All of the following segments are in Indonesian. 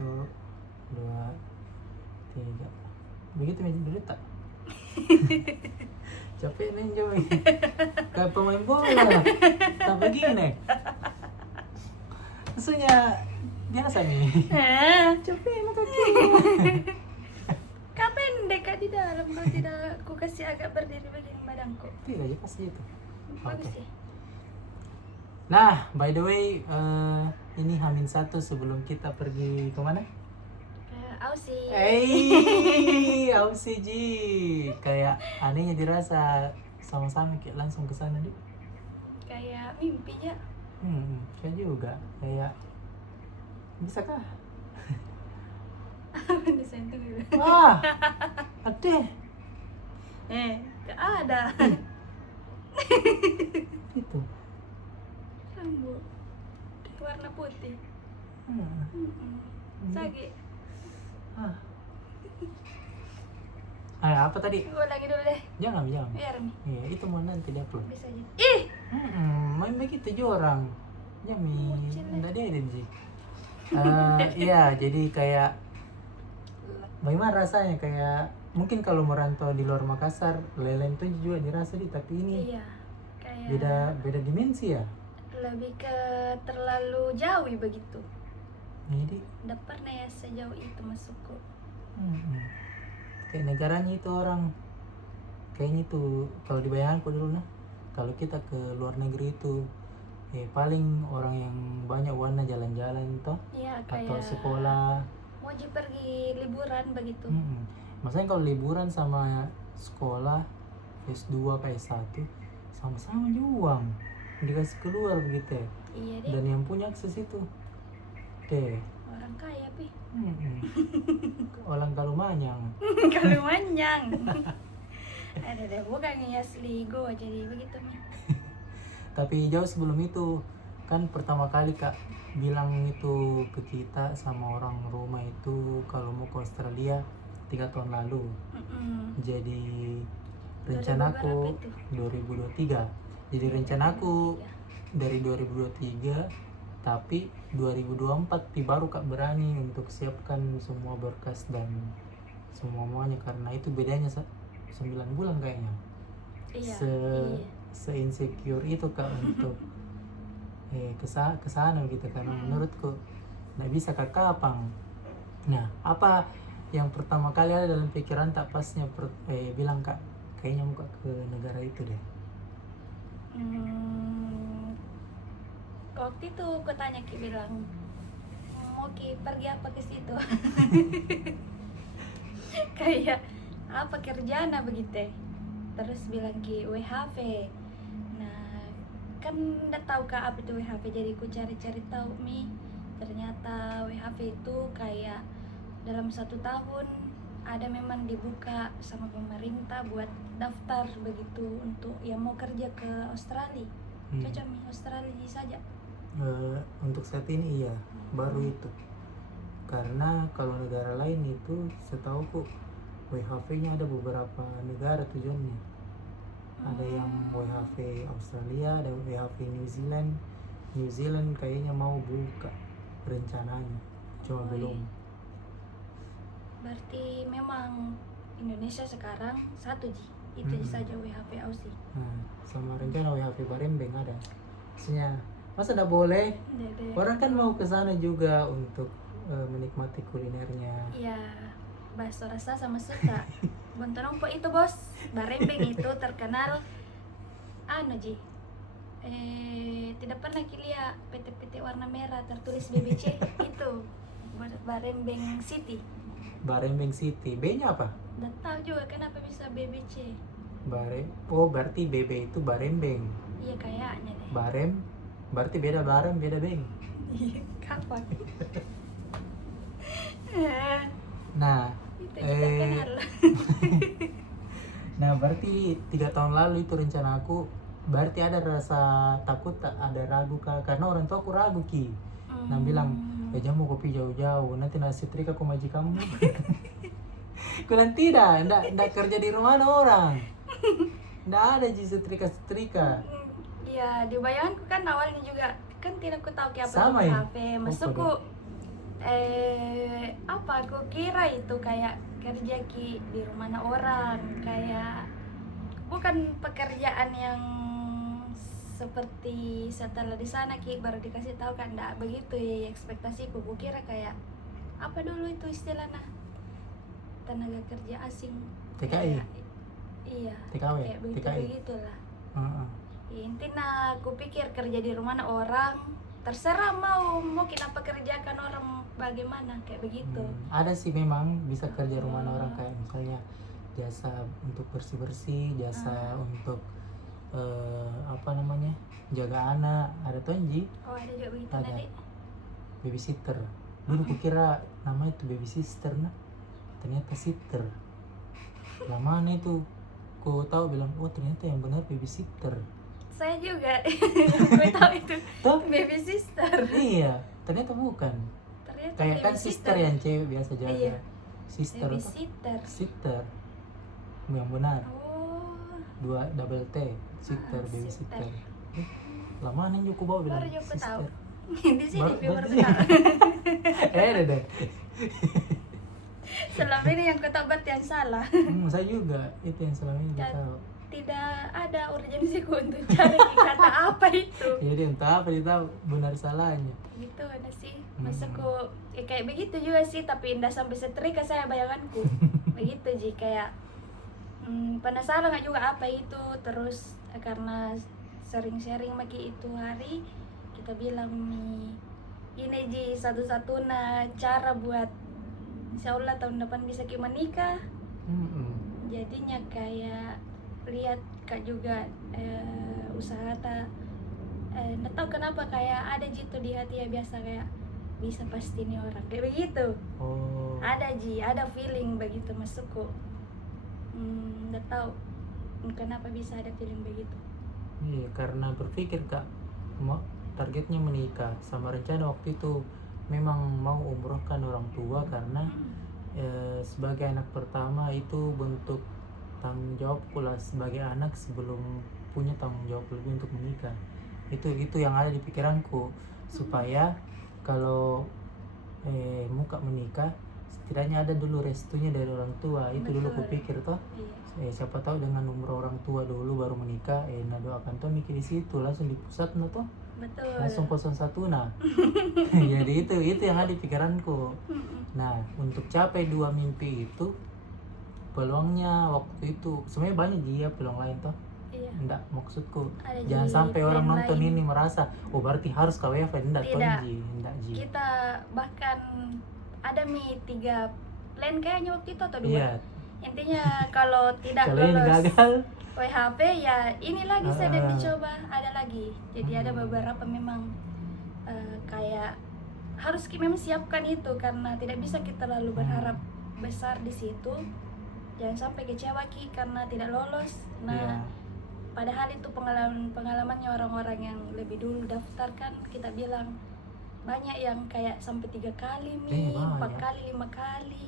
1, 2, 3. Begitu meja dulu tak? Capek nih Joy. Kayak pemain bola. Tak begini. Maksudnya biasa nih. Capek nih kaki. Kapan dekat di dalam kalau tidak aku kasih agak berdiri begini badanku. Tidak aja pas gitu. Bagus Oke. sih. Nah, by the way, ini H-1 sebelum kita pergi kemana? Aussie. Aussie Ji. Kayak anehnya dirasa sama-sama kayak langsung ke sana deh. Kayak mimpi ya. Kayak juga. Kayak bisa kah? Desain tuh gitu. Wah, ada. Gak ada. Itu. Rambut warna putih. Sage. Apa tadi? Gue lagi dulu deh. Jangan. Biar Mi. Iya, itu mau nanti diupload. Bisa aja. Ih. Main begitu aja orang. Jami, Bocil. enggak dia sih. Iya, jadi kayak bagaimana rasanya kayak mungkin kalau merantau di luar Makassar, lain-lain tuh juga dirasa di, tapi ini Iya. Kayak beda dimensi ya. lebih ke terlalu jauh begitu. Jadi Nggak pernah ya sejauh itu masukku. kayak negaranya itu orang kayaknya itu kalau dibayangkan dulu nah, kalau kita ke luar negeri itu paling orang yang banyak warna jalan-jalan toh Iya atau kayak sekolah. mau pergi liburan begitu. Maksudnya kalau liburan sama sekolah S2 ke S1 sama-sama juang dikasih keluar begitu ya. Iya deh. Dan yang punya akses itu deh Orang kaya pi. orang kalau manyang. Kalau manjang. Ada deh bukan yang asli gue jadi begitu Mi. Tapi jauh sebelum itu kan pertama kali Kak bilang itu ke kita sama orang rumah itu kalau mau ke Australia 3 tahun lalu. Jadi rencanaku 2023. Jadi rencanaku dari 2023, tapi 2024 baru Kak berani untuk siapkan semua berkas dan semuanya karena itu bedanya 9 bulan kayaknya. Iya. Se-insecure itu Kak untuk kesana gitu karena menurutku nggak bisa Kak kapang. Nah, apa yang pertama kali ada dalam pikiran tak pasnya bilang Kak kayaknya mau Kak ke negara itu deh. Waktu itu aku tanya Ki bilang mau Ki pergi apa ke situ. Kayak apa kerjaan begitu. Terus bilang Ki WHV. Nah kan nggak tahu Kak apa itu WHV, jadi aku cari-cari tahu Mi. Ternyata WHV itu kayak dalam 1 tahun ada memang dibuka sama pemerintah buat daftar begitu untuk yang mau kerja ke Australia. Cocok Mi, Australia saja. Untuk saat ini iya, baru itu. Karena kalau negara lain itu setauku WHV-nya ada beberapa negara tujuannya. Ada yang WHV Australia, ada WHV New Zealand. New Zealand kayaknya mau buka rencananya, cuma belum. Berarti memang Indonesia sekarang 1 Ji, itu saja WHV Aussie. Sama rencana WHV Barembeng ada. Maksudnya masa tidak boleh? Orang kan mau ke sana juga untuk menikmati kulinernya. Iya, bakso rasa sama suka. Bontonongpo itu bos, Barembeng itu terkenal Ji. Tidak pernah lihat PT-PT warna merah tertulis BBC itu Barembeng City. Barembeng City, B-nya apa? Nggak tahu juga kenapa bisa BBC. Berarti BB itu Barembeng. Iya kayaknya deh. Barem, berarti beda barem, beda beng. Iya, kapan? Nah, Itu juga kenal. nah berarti 3 tahun lalu itu rencana aku. Berarti ada rasa takut, ada ragu Kak, karena orang tua aku ragu Ki. Nah bilang, jangan mau kopi jauh-jauh, nanti nasi setrika aku majikanmu. Aku bilang tidak kerja di rumah orang. Nggak ada setrika. Iya, di bayanganku kan awalnya juga kan tidak ku tahu kayak apa Sama tuh ya? kafe. Masukku Apa aku kira itu kayak kerja ki di rumah orang, kayak bukan pekerjaan yang seperti setelah di sana ki baru dikasih tahu kan, enggak begitu ya ekspektasiku. Kukira kayak apa dulu itu istilahnya, tenaga kerja asing, TKI, kayak, iya TKW, kayak begitu TKI. begitulah. Heeh. Ya, intinya aku pikir kerja di rumah orang terserah mau kita pekerjakan orang bagaimana kayak begitu. Ada sih memang bisa kerja rumah orang, kayak misalnya jasa untuk bersih-bersih, jasa untuk apa namanya, jaga anak, ada tuh Ji, Oh ada juga begitu ada. nanti. Babysitter. Dulu kukira namanya itu baby sister, nah ternyata sitter. Lama itu ku tahu, bilang oh ternyata yang benar babysitter. Saya juga gue tahu itu Tuh baby sister. iya, ternyata bukan. Ternyata Kayak kan baby sister yang cewek biasa jaga. Iya. Sister baby tuh sitter. sitter yang benar, Oh, 2 double T, sitter, baby sitter. sitter. Lama nih aku bawa bilang baru juga tahu. sister. Di sini baru Baru- tahu. Deh. Selama ini yang kau tahu berarti yang salah. Saya juga itu yang selama ini Dan- tahu. Tidak ada urgensiku untuk cari kata apa itu. Jadi entah apa dia tahu benar salahnya. Gitu ada sih. Masaku kayak begitu juga sih, tapi tidak sampai setrika saya bayanganku. Begitu Ji, kayak penasaran nggak juga apa itu. Terus karena sering sharing maki itu hari, kita bilang nih ini Ji satu-satunya cara buat insya Allah tahun depan bisa kita menikah. Jadinya kayak lihat kak juga usaha tak nggak tahu kenapa kayak ada gitu di hati ya, biasa kayak bisa pasti nih orang kayak begitu. Oh. Ada Ji, ada feeling begitu masukku. Nggak tahu kenapa bisa ada feeling begitu. Iya, karena berpikir kak targetnya menikah, sama rencana waktu itu memang mau umrohkan orang tua, karena sebagai anak pertama itu bentuk tanggung jawab pula sebagai anak sebelum punya tanggung jawab lebih untuk menikah. Itu yang ada di pikiranku, supaya kalau muka menikah setidaknya ada dulu restunya dari orang tua. Itu dulu Betul. kupikir toh. Iya. Siapa tahu dengan umur orang tua dulu baru menikah, nah doakan tuh mikir di situ langsung di pusat no tuh Betul. langsung 01 nah. Jadi itu yang ada di pikiranku. Nah, untuk capai 2 mimpi itu peluangnya waktu itu sebenarnya banyak dia peluang lain toh. Iya. Enggak, maksudku Ada jangan Ji, sampai orang plan nonton lain. ini merasa oh berarti harus KWF. Enggak toh Tidak. Ji, enggak Ji. Kita bahkan ada 3 plan kayaknya waktu itu atau 2. Iya, Intinya kalau tidak kalau ini lolos gagal WHP ya ini lagi saya dan dicoba ada lagi. Jadi ada beberapa memang kayak harus memang siapkan itu, karena tidak bisa kita lalu berharap besar di situ. Jangan sampai kecewa Ki karena tidak lolos. Nah, Iya. padahal itu pengalamannya orang-orang yang lebih dulu daftarkan, kita bilang banyak yang kayak sampai 3 kali nih, 4 banyak. kali, 5 kali.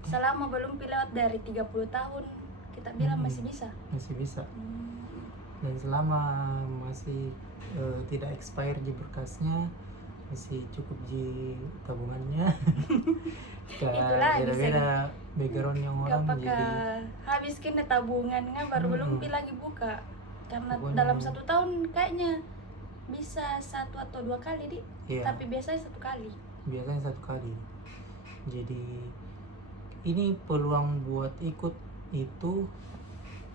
Selama belum lewat dari 30 tahun, kita bilang masih bisa. masih bisa. Dan selama masih tidak expire di berkasnya, masih cukup di tabungannya. Itulah Beda-beda backgroundnya orang, Apakah jadi habis kena tabungan kan baru belum lagi buka, karena Pokoknya- dalam 1 tahun kayaknya bisa 1 atau 2 kali di, iya, tapi biasanya 1 kali. biasanya 1 kali. Jadi ini peluang buat ikut itu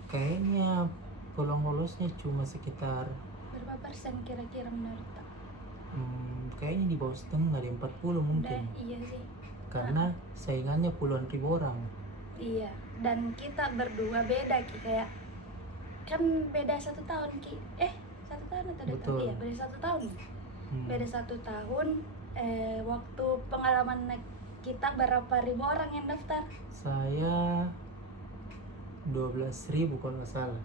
kayaknya peluang lolosnya cuma sekitar Berapa persen kira-kira menurut tak? kayaknya di bawah setengah, di 40 mungkin. Iya sih. Karena saingannya puluhan ribu orang. Iya, dan kita berdua beda Ki, kayak kan beda 1 tahun Ki. 1 tahun atau 2 tahun? Betul. Iya, beda 1 tahun. Beda 1 tahun. Waktu pengalaman kita berapa ribu orang yang daftar? Saya 12.000 kalau nggak salah.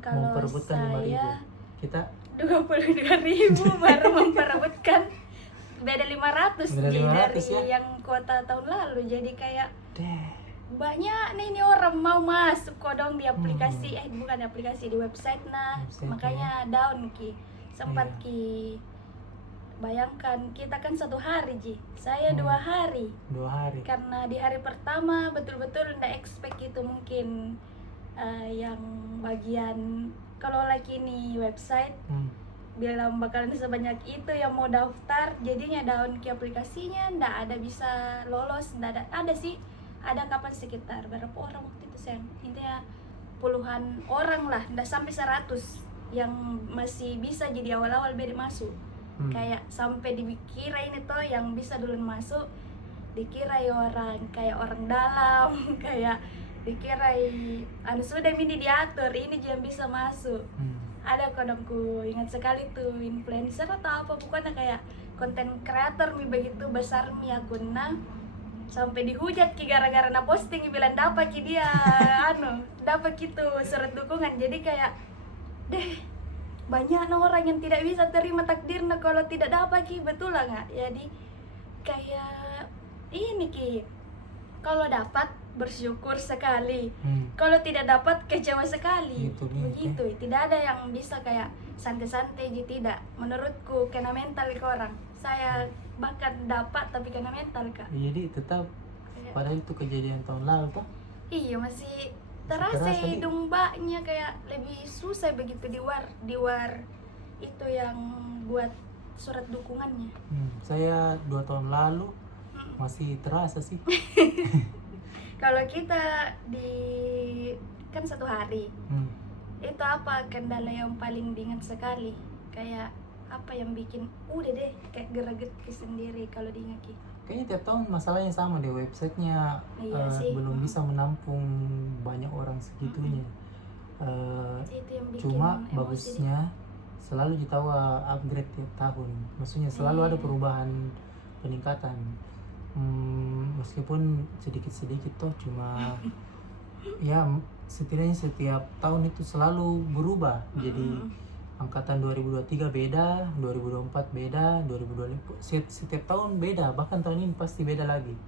Kalau Memperebutkan 5.000. saya Kita 22.000 baru memperebutkan, beda 500 Beda Ji, 500 dari ya. yang kuota tahun lalu. Jadi kayak deh. banyak nih ini orang mau masuk kodong di aplikasi, bukan di aplikasi, di website nah. Website-nya. Makanya down Ki, sempat Iya. Ki bayangkan kita kan 1 hari Ji, saya 2 hari. 2 hari. Karena di hari pertama betul-betul ndak expect itu mungkin yang bagian kalau lagi nih website bilang bakalan sebanyak itu yang mau daftar, jadinya down ke aplikasinya ndak ada bisa lolos, ndak ada sih, ada kapan sekitar berapa orang waktu itu sayang, intinya puluhan orang lah, ndak sampai 100 yang masih bisa jadi awal-awal beda masuk. Kayak sampai dikira ini tuh yang bisa duluan masuk dikira orang kayak orang dalam kayak dikira anu sudah mini diatur ini yang bisa masuk. Ada kodamku ingat sekali tuh influencer atau apa bukannya kayak konten kreator mi begitu besar mi akunnya sampai dihujat ki gara-gara na posting bilang dapat ki dia dapat gitu surat dukungan. Jadi kayak deh banyak orang yang tidak bisa terima takdirnya kalau tidak dapat ki, betul lah nggak? Jadi kayak ini ki, kalau dapat bersyukur sekali, kalau tidak dapat kecewa sekali. Begitu, tidak ada yang bisa kayak santai-santai gitu, tidak. Menurutku kena mental ke orang. Saya bahkan dapat tapi kena mental kak. Jadi tetap padahal itu kejadian tahun lalu toh? Iya masih terasa hidung mbaknya kayak lebih susah begitu di war itu yang buat surat dukungannya. Saya 2 tahun lalu masih terasa sih. Kalau kita di kan 1 hari, itu apa kendala yang paling diingat sekali? Kayak apa yang bikin udah deh kayak gereget sendiri kalau diingat? Kayaknya tiap tahun masalahnya sama deh, websitenya belum bisa menampung banyak orang segitunya. Itu yang bikin Cuma emosi bagusnya selalu ditawa upgrade tiap tahun, maksudnya selalu ada perubahan peningkatan. Meskipun sedikit-sedikit toh, cuma ya setidaknya setiap tahun itu selalu berubah. Jadi angkatan 2023 beda, 2024 beda, 2025 setiap tahun beda, bahkan tahun ini pasti beda lagi.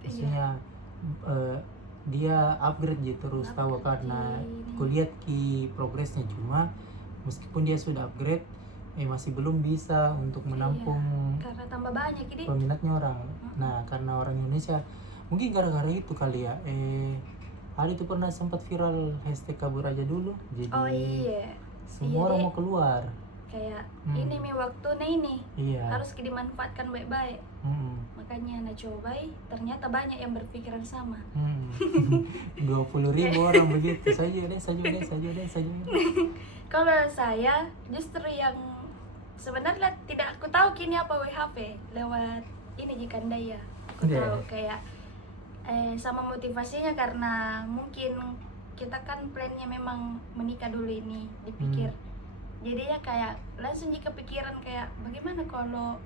Maksudnya dia upgrade gitu terus tahu karena kulihat ki progresnya. Cuma meskipun dia sudah upgrade masih belum bisa untuk menampung karena tambah banyak ini peminatnya orang. Nah karena orang Indonesia mungkin gara-gara itu kali ya, hari itu pernah sempat viral hashtag kabur aja dulu, jadi semua orang mau keluar kayak ini mi waktunya ini harus dimanfaatkan baik-baik. Makanya nah cobai ternyata banyak yang berpikiran sama. 20.000 orang begitu saja deh. Kalau saya justru yang sebenarnya tidak aku tahu kini apa WHP lewat ini jika daya aku tahu kayak sama motivasinya karena mungkin kita kan plannya memang menikah dulu ini dipikir. Jadinya kayak langsung jika pikiran kayak bagaimana kalau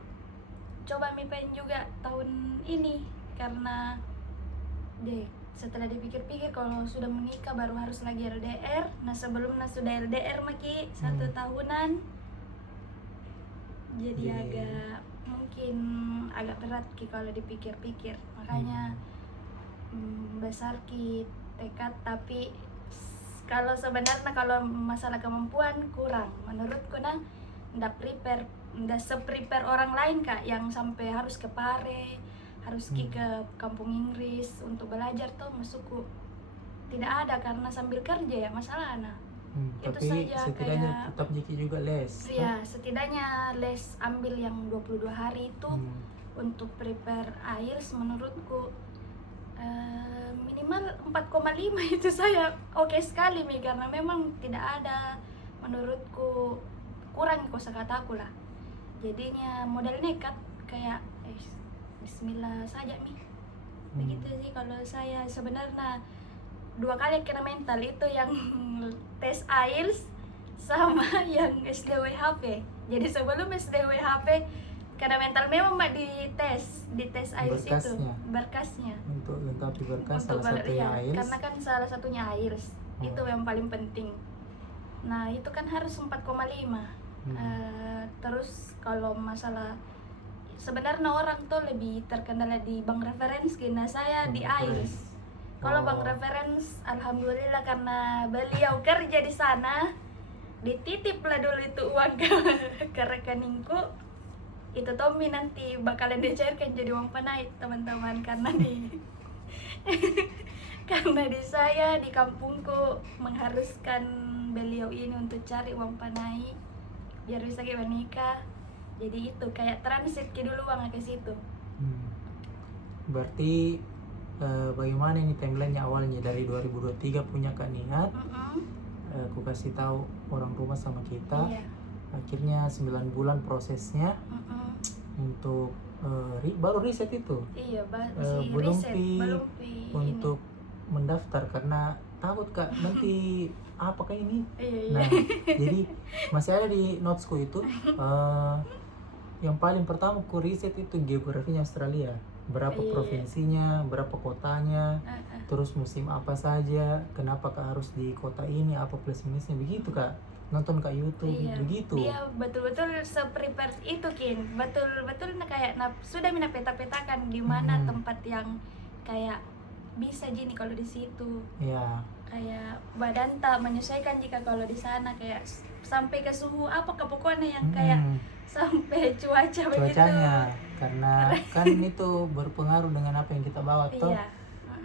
coba pengen juga tahun ini karena setelah dipikir-pikir kalau sudah menikah baru harus lagi LDR. Nah sebelumnya sudah LDR maki 1 tahunan. Jadi mungkin agak berat ki kalau dipikir-pikir. Makanya besar ki tekad, tapi kalau sebenarnya kalau masalah kemampuan kurang menurutku ndak se-prepare orang lain kak yang sampai harus ke Pare, harus ke kampung Inggris untuk belajar tuh masukku tidak ada karena sambil kerja ya masalahnya. Itu tapi saja setidaknya kayak tetap Jiki juga les. Iya, setidaknya les ambil yang 22 hari itu untuk prepare IELTS menurutku minimal 4,5 itu saya oke sekali Mi, karena memang tidak ada menurutku kurang kosakataku lah. Jadinya modal nekat kayak bismillah saja Mi. Begitu sih kalau saya. Sebenarnya 2 kali kena mental itu yang tes IELTS sama yang SDWHP. Jadi sebelum SDWHP kena mental memang mbak di tes IELTS itu berkasnya untuk lengkapi berkas untuk salah satunya IELTS karena kan salah satunya IELTS itu yang paling penting. Nah itu kan harus 4,5. Terus kalau masalah sebenarnya orang tuh lebih terkendala di bank reference karena saya di IELTS. Kalau bank reference alhamdulillah karena beliau kerja di sana dititip lah dulu itu uang ke rekeningku. itu Tommy nanti bakalan dicairkan jadi uang panai teman-teman, karena di karena di saya di kampungku mengharuskan beliau ini untuk cari uang panai biar bisa kita menikah. Jadi itu kayak transit ke dulu uangnya ke situ. Berarti bagaimana ini timelinenya awalnya dari 2023 punya kak niat, aku kasih tahu orang rumah sama kita, Iya. akhirnya 9 bulan prosesnya untuk baru riset itu, Iya, masih belum riset, pi belum pi untuk mendaftar karena takut kak nanti apakah ini. Iya. Nah jadi masih ada di notesku itu, yang paling pertama ku riset itu geografinya Australia, berapa Iya. provinsinya, berapa kotanya, terus musim apa saja, kenapa kak harus di kota ini, apa plus minusnya, begitu kak. Nonton kak YouTube Iya, begitu. dia betul-betul se-prepare itu Kin, betul-betul kayak sudah mina peta-petakan di mana tempat yang kayak bisa gini kalau di situ, Ya kayak badan tak menyesuaikan jika kalau di sana, kayak sampai ke suhu apa ke pokoknya yang kayak sampai cuaca begitu. cuacanya, karena kan itu berpengaruh dengan apa yang kita bawa toh. Iya.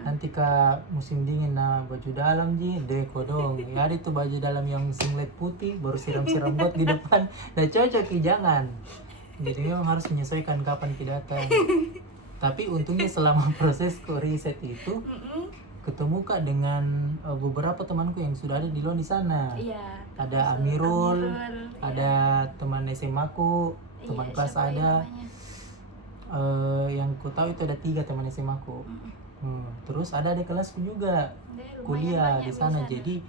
Nanti kak musim dingin, nah baju dalam deko dong ya, ada itu baju dalam yang singlet putih baru siram-siram buat di depan, nah cocok jangan. Jadi memang harus menyesuaikan kapan kita datang. Tapi untungnya selama proses riset itu ketemu kak dengan beberapa temanku yang sudah ada di luar di sana. Iya. Ada Amirul, iya. ada teman SMA ku, teman Iya, kelas siapa ada, namanya? yang ku tahu itu ada 3 teman SMA ku. Terus ada adik kelasku juga Dia lumayan kuliah banyak di sana, jadi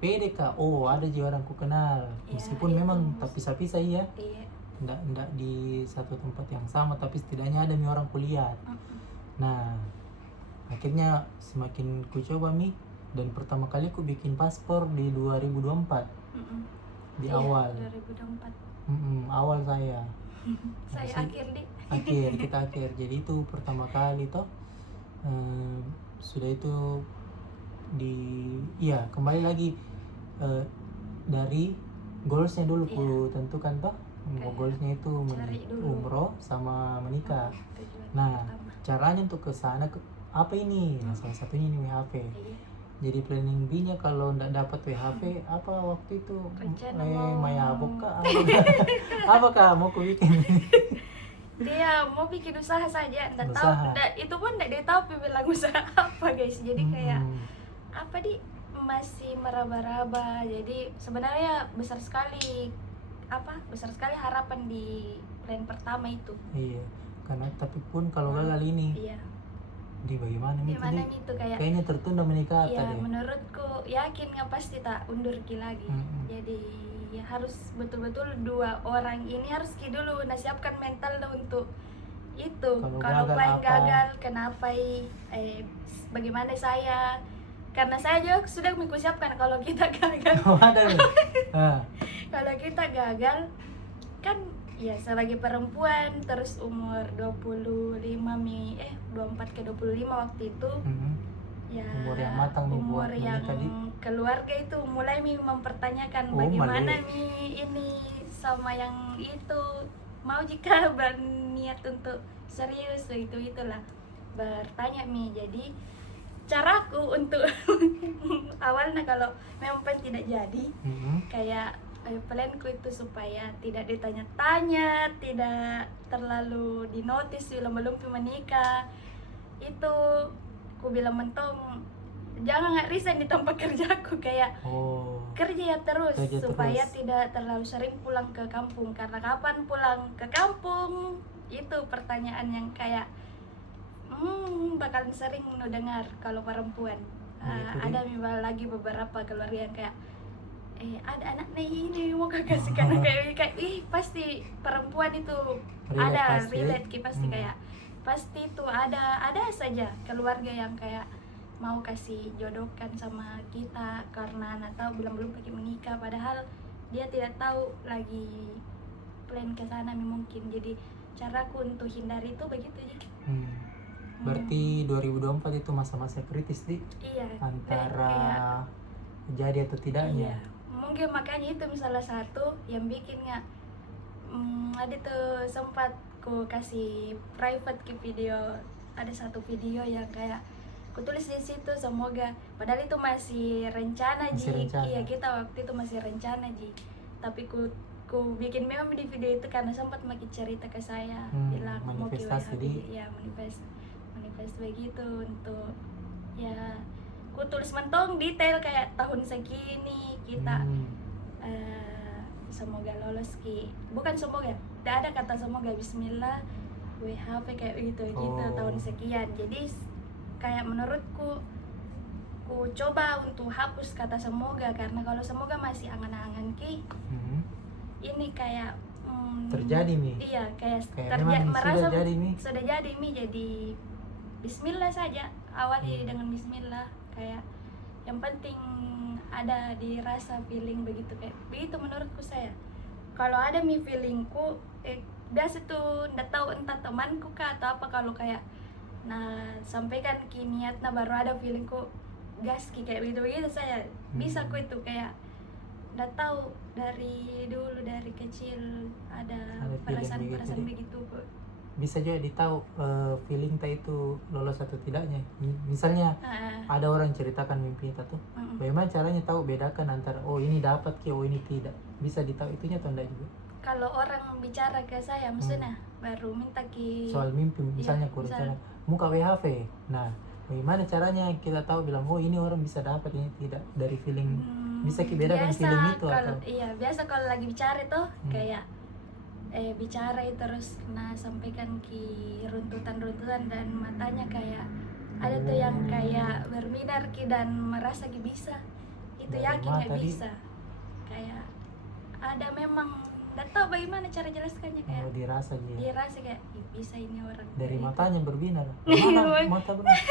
pede kak, oh ada juga orang ku kenal, Ya, meskipun itu. memang tak pisah-pisah iya, Iya. ndak di satu tempat yang sama, tapi setidaknya ada nih orang kuliah. Nah akhirnya semakin ku coba dan pertama kali ku bikin paspor di 2024 di Iya, awal. 2024. Awal saya Saya Masih- akhir kita akhir, jadi itu pertama kali toh. Sudah itu kembali lagi dari goalsnya dulu ku tentukan toh. Kayak Goalsnya itu cari dulu. umroh sama menikah. Tujuan Nah pertama. caranya untuk ke sana apa ini? Nah, salah satunya ini WHV. Iya. Jadi planning B-nya kalau ndak dapat WHV apa waktu itu Rencana mau- mayabok kah? Apakah mau ku bikin? Dia mau bikin usaha saja, enggak tahu. Usaha. Itu pun enggak dia tahu bilang usaha apa guys. Jadi kayak apa masih meraba-raba. Jadi sebenarnya besar sekali harapan di plan pertama itu. Iya, karena tapi pun kalau gagal ini Iya. di bagaimana nih Gimana tadi? itu kayak Kayaknya tertunda menikah ya tadi. menurutku yakin nggak pasti tak undur lagi. Jadi ya harus betul-betul 2 orang ini harus dulu siapkan mental untuk itu. Kalau gagal paling apa? gagal kenapa bagaimana saya, karena saya juga sudah mempersiapkan kalau kita gagal. Ada nih. Kalau kita gagal kan ya sebagai perempuan terus umur 24 ke 25 waktu itu ya Umur yang matang nih umur buat yang menikah, Di. keluarga itu mulai mempertanyakan Oh, bagaimana malah. ini sama yang itu mau jika berniat untuk serius itulah bertanya jadi caraku untuk awalnya kalau memang tidak jadi kayak planku itu supaya tidak ditanya-tanya, tidak terlalu dinotis belum menikah. Itu aku bilang mentong jangan nggak resign di tempat kerjaku, kayak kerja terus supaya tidak terlalu sering pulang ke kampung, karena kapan pulang ke kampung itu pertanyaan yang kayak bakalan sering mendengar kalau perempuan. Ada lagi beberapa keluarga yang kayak ada anak nih ini mau kasih karena kayak pasti perempuan itu relate pasti kayak pasti itu ada saja keluarga yang kayak mau kasih jodohkan sama kita karena tahu belum lagi menikah, padahal dia tidak tahu lagi plan ke sana mungkin. Jadi caraku untuk hindari itu begitu ya. Berarti 2024 itu masa-masa kritis Iya, antara jadi atau tidaknya. Iya. Mungkin makanya itu salah satu yang bikinnya ada tuh sempat ku kasih private ke video, ada satu video yang kayak ku tulis di situ semoga, padahal itu masih rencana Masih Ji. rencana. Iya, kita waktu itu masih rencana Ji, tapi ku bikin meme di video itu karena sempat makin cerita ke saya, bilang mau ke manifestasi WHB, ya manifest begitu untuk ya ku tulis mentong detail kayak tahun segini kita semoga lolos ki, bukan semoga, tidak ada kata semoga, bismillah WHV kayak gitu tahun sekian. Jadi kayak menurutku ku coba untuk hapus kata semoga, karena kalau semoga masih angan-angan ki ini kayak terjadi Mi. Iya, kayak memang merasa sudah jadi Mi. Sudah jadi Mi, jadi bismillah saja, awali dengan bismillah, kayak yang penting ada dirasa feeling begitu, kayak begitu menurutku saya. Kalau ada Mi feelingku das itu ndak tahu entah temanku kah atau apa, kalau kayak nah sampaikan ki niatnya baru ada feelingku gas ki kayak begitu saya bisa ku itu kayak ndak tahu dari dulu dari kecil ada perasaan begitu kok. Bisa juga ditahu feeling tak itu lolos atau tidaknya. Misalnya ada orang ceritakan mimpi kita tuh, bagaimana caranya tahu bedakan antara oh ini dapat ki, oh ini tidak, bisa ditahu itunya atau enggak juga? Kalau orang bicara ke saya maksudnya baru minta ki soal mimpi, misalnya misal, muka WHV, nah bagaimana caranya kita tahu bilang oh ini orang bisa dapat, ini tidak, dari feeling bisa ki bedakan feeling itu kalau, atau iya biasa kalau lagi bicara tuh kayak bicara terus nah sampaikan ki runtutan dan matanya kayak ada tuh yang kayak berminar ki dan merasa ki bisa itu, dari yakin ya tadi, bisa, kayak ada memang nggak tahu bagaimana cara jelaskannya, kayak dirasa kayak bisa ini orang dari gitu. matanya berbinar. Mana mata berbinar?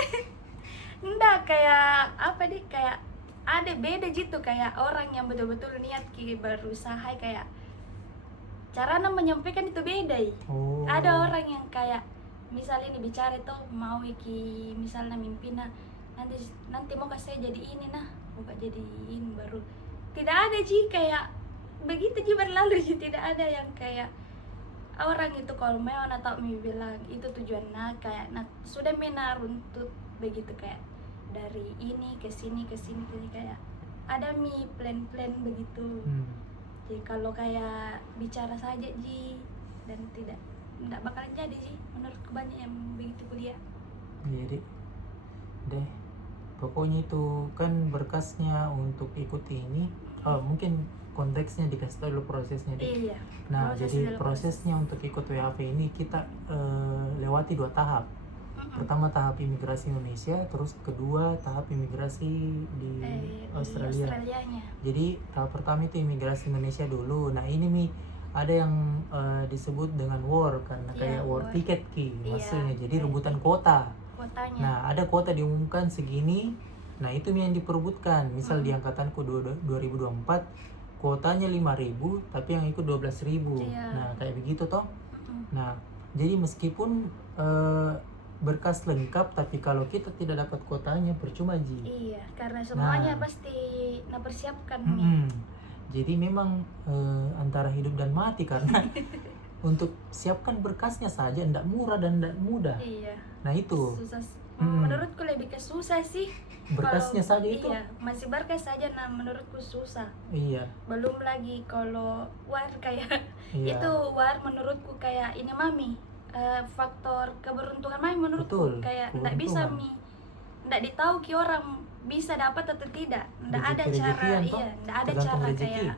Enggak, kayak apa nih, kayak ada beda gitu, kayak orang yang betul-betul niat ki berusaha, kayak cara menyampaikan itu beda. Ada orang yang kayak misalnya ini bicara tuh mau iki misalnya mimpi nanti mau kasih jadi ini mau jadi ini, baru tidak ada Ji kayak begitu Ji berlalu Ji, tidak ada yang kayak orang itu kalau mau atau bilang itu tujuan kayak sudah menar untuk begitu, kayak dari ini ke sini kayak ada plan begitu. Jadi kalau kayak bicara saja Ji dan tidak bakalan jadi Ji, menurutku banyak yang begitu kuliah. Jadi deh pokoknya itu kan berkasnya untuk ikuti ini. Mungkin konteksnya dikasih tahu dulu prosesnya deh. Iya. Nah jadi prosesnya untuk ikut WHV ini kita lewati 2 tahap. Pertama tahap imigrasi Indonesia, terus kedua tahap imigrasi di Australia. Jadi tahap pertama itu imigrasi Indonesia dulu. Nah ini Mi ada yang disebut dengan war, karena kayak war ticket ki maksudnya. Jadi rebutan kuotanya. Nah ada kuota diumumkan segini, nah itu Mi yang diperebutkan. Misal di angkatanku 2024 kuotanya 5.000 tapi yang ikut 12.000. Nah kayak begitu toh. Nah jadi meskipun berkas lengkap, tapi kalau kita tidak dapat kuotanya percuma Ji. Iya, karena semuanya pasti persiapkan. Jadi memang antara hidup dan mati, karena untuk siapkan berkasnya saja tidak murah dan tidak mudah. Iya. Nah itu susah. Menurutku lebih ke susah sih. Berkasnya kalau, saja itu. Iya, masih berkas saja menurutku susah. Iya. Belum lagi kalau war kayak itu war menurutku kayak ini Mami. Faktor keberuntungan Mami menurutku. Kayak tidak bisa tidak ditahu ki orang bisa dapat atau tidak. Tidak ada cara, tidak ada cara kayak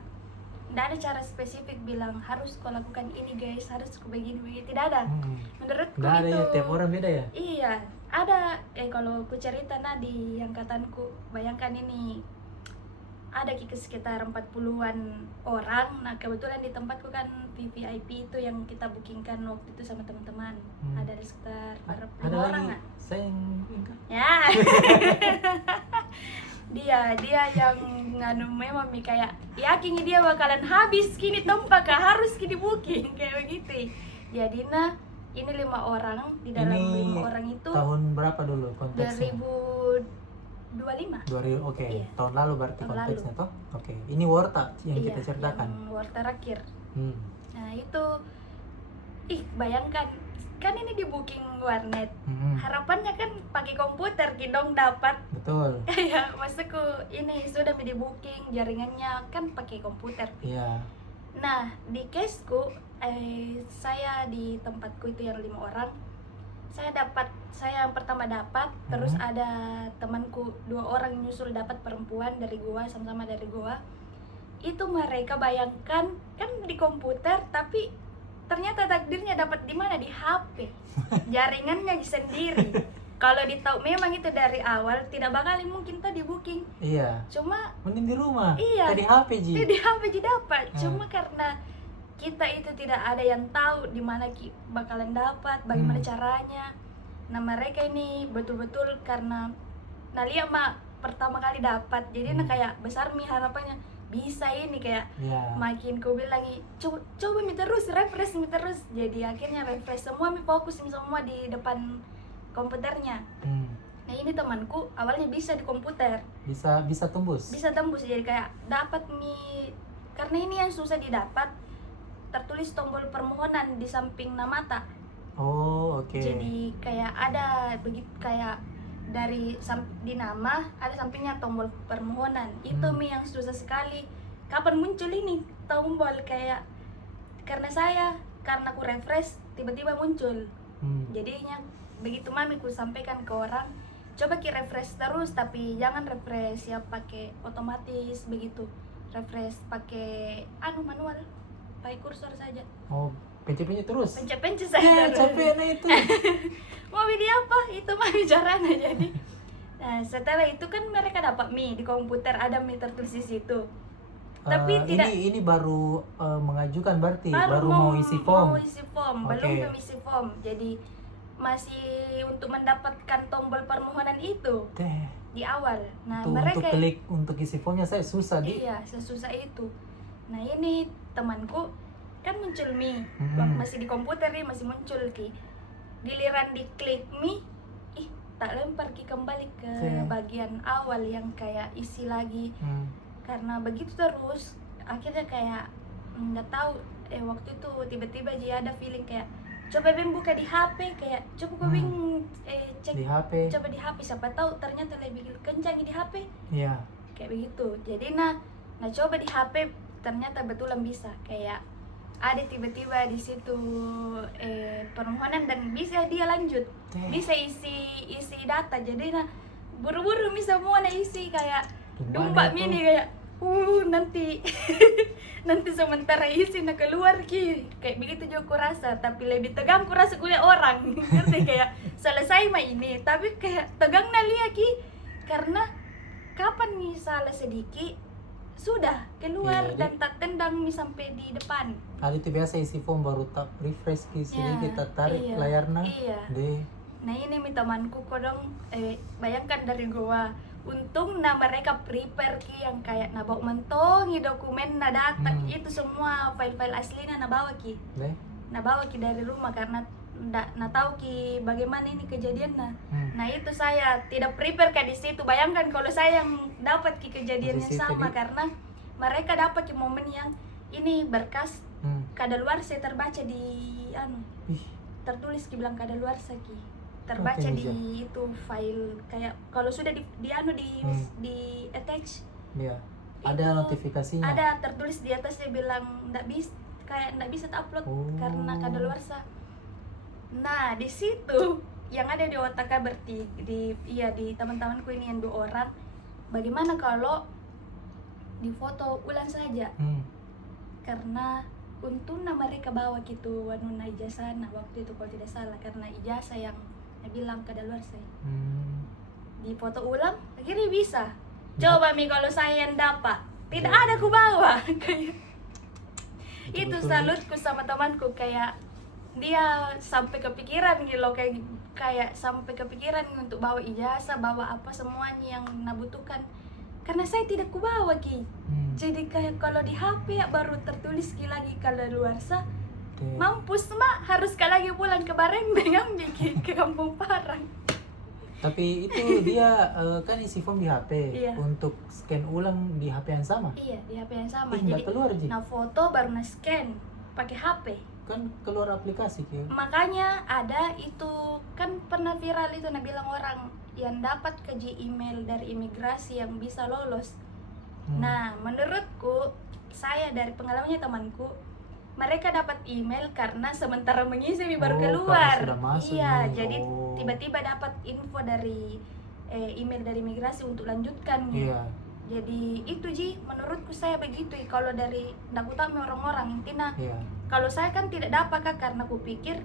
tidak ada cara spesifik bilang harus kau lakukan ini guys, harus kau begini tidak ada. Menurutku nggak ada itu ya, tiap orang beda ya. Iya, ada kalau ku cerita di angkatanku, bayangkan ini ada sekitar 40-an orang. Nah kebetulan di tempatku kan VVIP itu yang kita bookingkan waktu itu sama teman-teman. Ada sekitar 5 orang kan? Saya yang bookingkan. Ya. dia yang memang kayak yakin dia bakalan habis kini tempat harus kini booking kayak begitu. Jadi ini 5 orang, di dalam 5 orang itu tahun berapa dulu konteksnya? 2025. Oke. Iya. Tahun lalu berarti konteksnya toh. Oke. Ini Warta yang kita ceritakan. Yang Warta terakhir. Nah itu ih bayangkan kan ini di booking warnet, harapannya kan pakai komputer dong dapat. Betul. Kayak maksudku ini sudah di booking jaringannya kan pakai komputer. Iya. Nah di caseku saya di tempatku itu yang 5 orang, saya yang pertama dapat, terus ada temanku 2 orang nyusul dapat, perempuan dari Goa, sama-sama dari Goa. Itu mereka bayangkan kan di komputer, tapi ternyata takdirnya dapat di mana, di HP, jaringannya sendiri. Kalau ditahu memang itu dari awal tidak bakal mungkin tadi booking. Iya. Cuma mending di rumah. Iya. Di HP ji. Di HP ji dapat. Cuma karena kita itu tidak ada yang tahu di mana bakalan dapat, bagaimana caranya. Nah mereka ini betul-betul karena lihat pertama kali dapat, jadi kayak besar harapannya bisa ini kayak makin ku bilang coba refresh terus, jadi akhirnya refresh semua, fokus semua di depan komputernya. Nah ini temanku awalnya bisa di komputer, bisa tembus jadi kayak dapat karena ini yang susah didapat, tertulis tombol permohonan di samping nama mata. Oh oke. Jadi kayak ada begitu, kayak dari di nama ada sampingnya tombol permohonan. Itu yang susah sekali. Kapan muncul ini tombol, kayak karena aku refresh tiba-tiba muncul. Jadinya begitu ku sampaikan ke orang, coba refresh terus, tapi jangan refresh ya pakai otomatis begitu. Refresh pakai manual, pakai kursor saja. Oh, pencet-pencet terus. Pencet saja. Capek itu. Mau video apa? Itu bicaranya jadi. Nah, setelah itu kan mereka dapat di komputer ada tertulis di situ. Tapi tidak ini baru mengajukan berarti baru mau isi form. Belum isi form. Jadi masih untuk mendapatkan tombol permohonan itu. Di awal. Nah, mereka untuk klik untuk isi formnya saya susah Iya, sesusah itu. Nah, ini temanku kan muncul masih di komputer nih, masih muncul giliran diklik tak lempar kembali ke bagian awal yang kayak isi lagi. Karena begitu terus akhirnya kayak nggak tahu waktu itu tiba-tiba dia ada feeling kayak coba buka di HP, kayak coba cek di HP. Coba di HP, siapa tahu ternyata lebih kencang di HP. Iya. Kayak begitu. Jadi nah coba di HP ternyata betulan bisa, kayak ada tiba-tiba di situ permohonan dan bisa dia lanjut, bisa isi data. Jadi buru-buru bisa semua isi kayak domba mini kayak nanti sementara isi keluar kayak begitu juga kurasa, tapi lebih tegang kurasa kuliah orang. Ngerti kayak selesai ini tapi kayak tegang lihat karena kapan salah sedikit sudah keluar dan tak tendang sampai di depan. Itu biasa isi form baru tak refresh sedikit, tak tarik layarnya. Iya. Nah ini temanku kodong bayangkan dari Goa. Untung mereka prepare yang kayak bawa mentongi dokumen data itu semua file-file aslinya bawa bawa dari rumah karena tahu bagaimana ini kejadiannya. Nah itu saya tidak prepare di situ. Bayangkan kalau saya yang dapat kejadiannya sama karena mereka dapat momen yang ini berkas kadaluarsa terbaca di tertulis bilang kadaluarsa terbaca di itu file, kayak kalau sudah di attach. Iya. Ada notifikasinya. Ada tertulis di atasnya bilang nggak bisa upload karena kadaluarsa. Nah di situ yang ada di otaknya berarti di teman-temanku ini yang 2 orang, bagaimana kalau di foto ulang saja. Karena untung mereka bawa ijazah waktu itu kalau tidak salah, karena ijazah yang bilang kadaluarsa. Di foto ulang akhirnya bisa. Coba kalau saya yang dapat tidak ada ku bawa. Kayak itu salutku sama temanku, kayak dia sampai kepikiran kayak sampai kepikiran untuk bawa ijazah, bawa apa semuanya yang butuhkan, karena saya tidak ku bawa jadi kayak kalau di HP baru tertulis lagi kadaluarsa. Mampus harus lagi pulang ke Barembang ambil ke Kampung Parang. Tapi itu dia kan isi form di HP. Untuk scan ulang di HP yang sama. Iya, di HP yang sama. Jadi keluar foto baru scan pakai HP. kan keluar aplikasi Ki. Makanya ada itu kan pernah viral itu nah bilang orang yang dapat keji email dari imigrasi yang bisa lolos. Nah, menurutku saya dari pengalamannya temanku, mereka dapat email karena sementara mengisi baru keluar. Sudah masuk Iya, nih. jadi tiba-tiba dapat info dari email dari imigrasi untuk lanjutkan. Iya. Jadi itu Ji, menurutku saya begitu. Kalau dari ndak tahu orang-orang intinya. Iya. Kalau saya kan tidak dapat Kak, karena aku pikir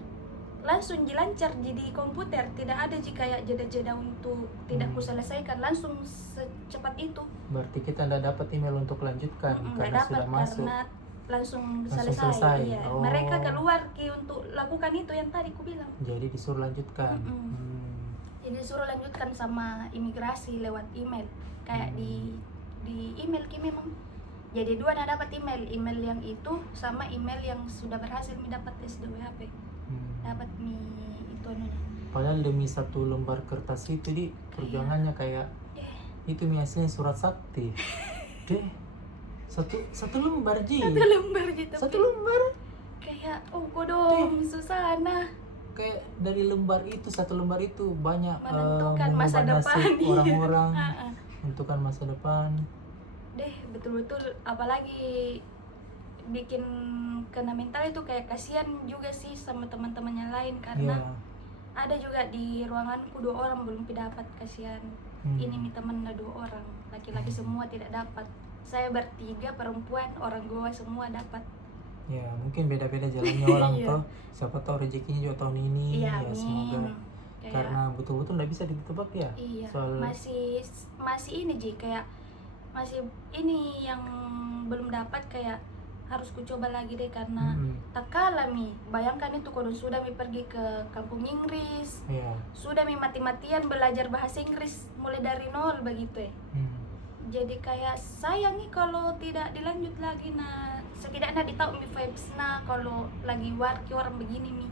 langsung lancar jadi komputer, tidak ada Ji kayak jeda-jeda untuk tidak ku selesaikan, langsung secepat itu. Berarti kita tidak dapat email untuk lanjutkan karena dapat, sudah masuk. karena langsung selesai. selesai. Iya. Mereka keluar Ki untuk lakukan itu yang tadi ku bilang. Jadi disuruh lanjutkan. Jadi disuruh lanjutkan sama imigrasi lewat email. Kayak di email Ki memang. Jadi dua nah dapat email yang itu sama email yang sudah berhasil mendapat SDWHP. Dapat itu anunya. Padahal demi satu lembar kertas itu di perjuangannya kayak itu biasanya surat sakti. Deh. Satu lembar Ji. Satu lembar. Kayak kodong susah nah. Kayak dari satu lembar itu banyak menentukan masa depan orang-orang, menentukan masa depan. Deh betul-betul, apalagi bikin kena mental itu kayak kasihan juga sih sama teman-temannya lain karena ada juga di ruanganku 2 orang belum dapat, kasihan. Ini mi teman 2 orang laki-laki semua tidak dapat. Saya bertiga perempuan, orang Goa semua dapat. Ya mungkin beda-beda jalannya orang tuh. Siapa tahu rezekinya juga tahun ini. Iya, ya semoga. Karena betul-betul nggak bisa ditebak ya. Iya. Soal masih ini Ji, kayak masih ini yang belum dapat, kayak harus ku coba lagi deh karena tak kalah mi. Bayangkan itu kalau sudah mi pergi ke kampung Inggris, sudah mi mati-matian belajar bahasa Inggris mulai dari nol begitu ya. Jadi kayak sayang nih kalau tidak dilanjut lagi. Nah setidaknya ditahu mi vibes nah kalau lagi orang begini mi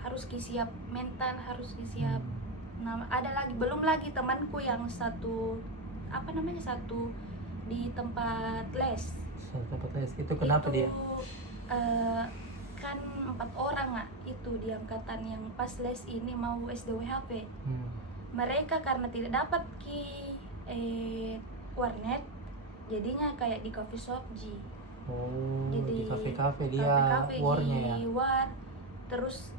harus siap mental, harus siap. Nah ada lagi belum lagi temanku yang satu di tempat les. Tempat les itu kenapa itu, dia? Kan 4 orang itu di angkatan yang pas les ini mau SDWHP. Mereka karena tidak dapat warnet, jadinya kayak di coffee shop Ji. Jadi di kafe-kafe dia warnya ya. War. Terus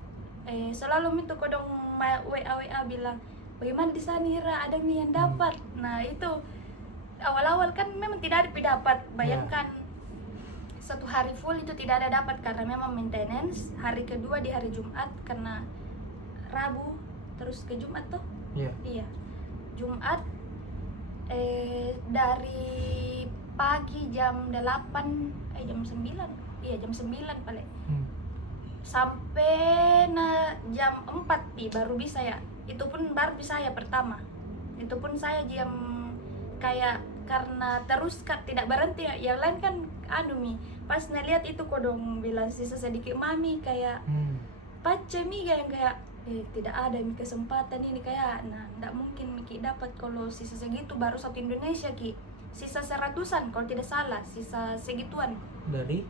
selalu itu kodong WA bilang, bagaimana di sana Ira, ada mi yang dapat. Nah itu awal-awal kan memang tidak ada dapat. Bayangkan 1 hari full itu tidak ada dapat karena memang maintenance. Hari kedua di hari Jumat karena Rabu terus ke Jumat tuh. Iya. Jumat dari pagi jam 8 jam 9. Iya jam 9 paling. Sampai jam 4 baru bisa ya. Itu pun baru bisa ya pertama. Itu pun saya jam kayak karena terus tidak berhenti ya. Yang lain kan pas ngeliat itu kodong bilang sisa sedikit mami kayak pace mi kayak tidak ada mi kesempatan ini kayak nggak mungkin Miki dapat kalau sisa segitu, baru satu Indonesia Ki sisa 100-an kalau tidak salah, sisa segituan dari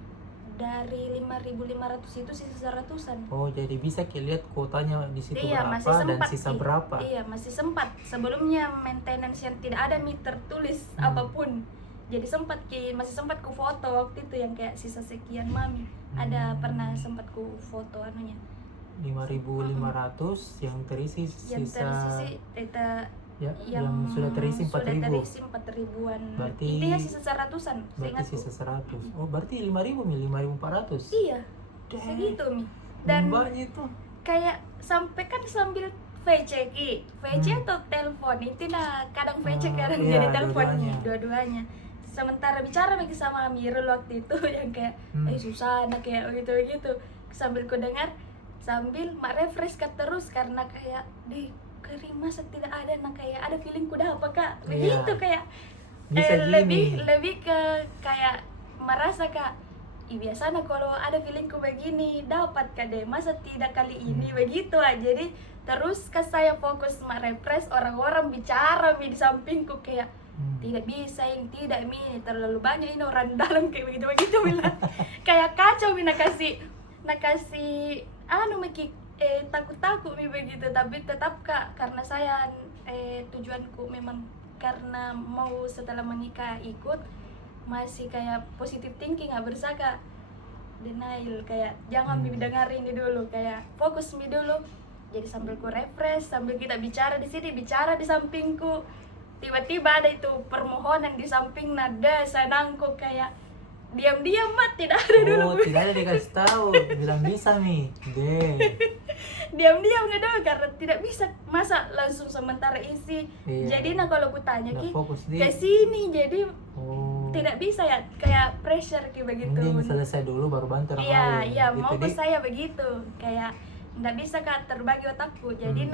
5.500 itu sisa 100-an. Jadi bisa lihat kuotanya di situ berapa dan sisa berapa. Iya masih sempat sebelumnya maintenance yang tidak ada mi tertulis apapun. Jadi masih sempat ku foto waktu itu yang kayak sisa sekian mami. Ada pernah sempat ku foto 5.500 yang terisi sisa yang sudah terisi 4.000-an. Berarti intinya sisa 100-an. Berarti sisa 100. Berarti 5.000 mi 5.400. Iya. Segitu mi. Dan banyak itu. Kayak sampai kan sambil VC atau telepon. Intinya kadang VC kadang jadi teleponnya dua-duanya. Sementara bicara sama Amirul waktu itu yang kayak susah kayak begitu sambil ku dengar sambil mak refresh terus karena kayak di kering masa tidak ada kayak ada feeling kuda apa Kak begitu kayak lebih ke kayak merasa Kak biasanya kalau ada feelingku begini dapat Kak deh masa tidak kali ini begitu aja. Jadi terus ke saya fokus mak refresh orang-orang bicara di sampingku kayak tidak bisa yang tidak mi terlalu banyak ini orang dalam kayak begitu bilang kayak kacau mina kasih nak kasih Miki takut-takut mi begitu, tapi tetap Kak, karena saya tujuanku memang karena mau setelah menikah ikut, masih kayak positive thinking, nggak berusaha Kak denial, kayak jangan mi dengerin ini dulu, kayak fokus mi dulu. Jadi sambil ku refresh, sambil kita bicara di sini, bicara di sampingku, tiba-tiba ada itu permohonan di samping, nada saya nangkuk kayak diam-diam mat, tidak ada dulu. Oh, tidak ada dikasih tahu, bilang bisa nih, deh. Diam-diam nggak dong, karena tidak bisa masa langsung sementara isi. Iya. Jadi kalau ku tanya Nggak ki fokus di. ke sini, jadi Oh. tidak bisa ya, kayak pressure ki begitu. Mending selesai dulu baru bantu orang Iya, lain. iya, Gitu, mau Di. saya begitu, kayak nggak bisa Kak terbagi otakku. Jadi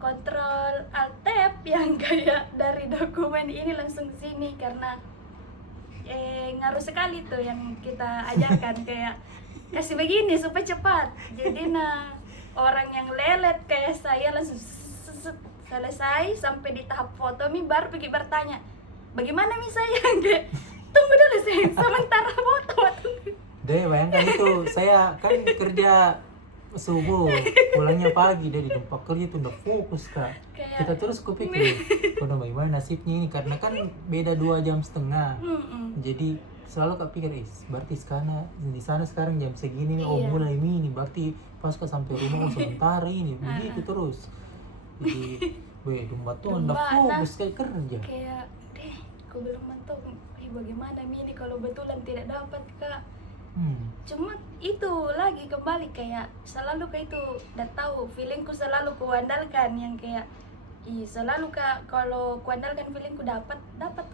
kontrol alt tab yang kayak dari dokumen ini langsung ke sini, karena ngaruh sekali tuh yang kita ajarkan kayak kasih begini supaya cepat. Jadi orang yang lelet kayak saya langsung selesai sampai di tahap foto mi baru pergi bertanya bagaimana mi saya, kayak tunggu dulu saya sementara foto. Deh, bayangkan itu, saya kan kerja subuh, pulangnya pagi, deh di tempat kerja itu udah fokus Kak. Kayak Kita terus kupikir, udah bagaimana nasibnya ini, karena kan beda 2,5 jam. Jadi selalu Kak pikir, berarti di sana sekarang jam segini nih, Iya. mulai ini, berarti pas Kak sampai rumah sementara ini, begitu terus. Jadi, domba tuh udah fokus kayak kerja. Kayak aku bilang mentok, bagaimana mi ini kalau betulan tidak dapat Kak. Cuma itu lagi kembali kayak selalu kayak itu, dan tahu feelingku selalu kuandalkan yang kayak selalu Kak, kalau kuandalkan feelingku dapat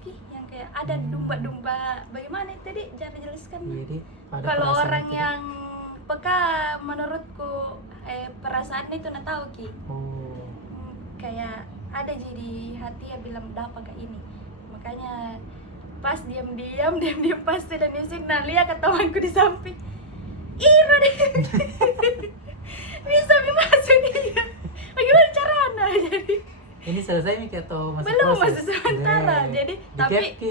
ki, yang kayak ada domba bagaimana itu tadi cara jelaskan. Jadi ada Kalau perasaan orang itu. yang peka menurutku perasaan itu tahu ki. Kayak ada jadi hati ya bilang dapat kayak ini, makanya pas diam-diam pasti dan di sini lihat temanku di samping Ira deh bisa masuk dia, bagaimana caranya. Jadi ini selesai nih atau masih belum, proses? masih sementara. Jadi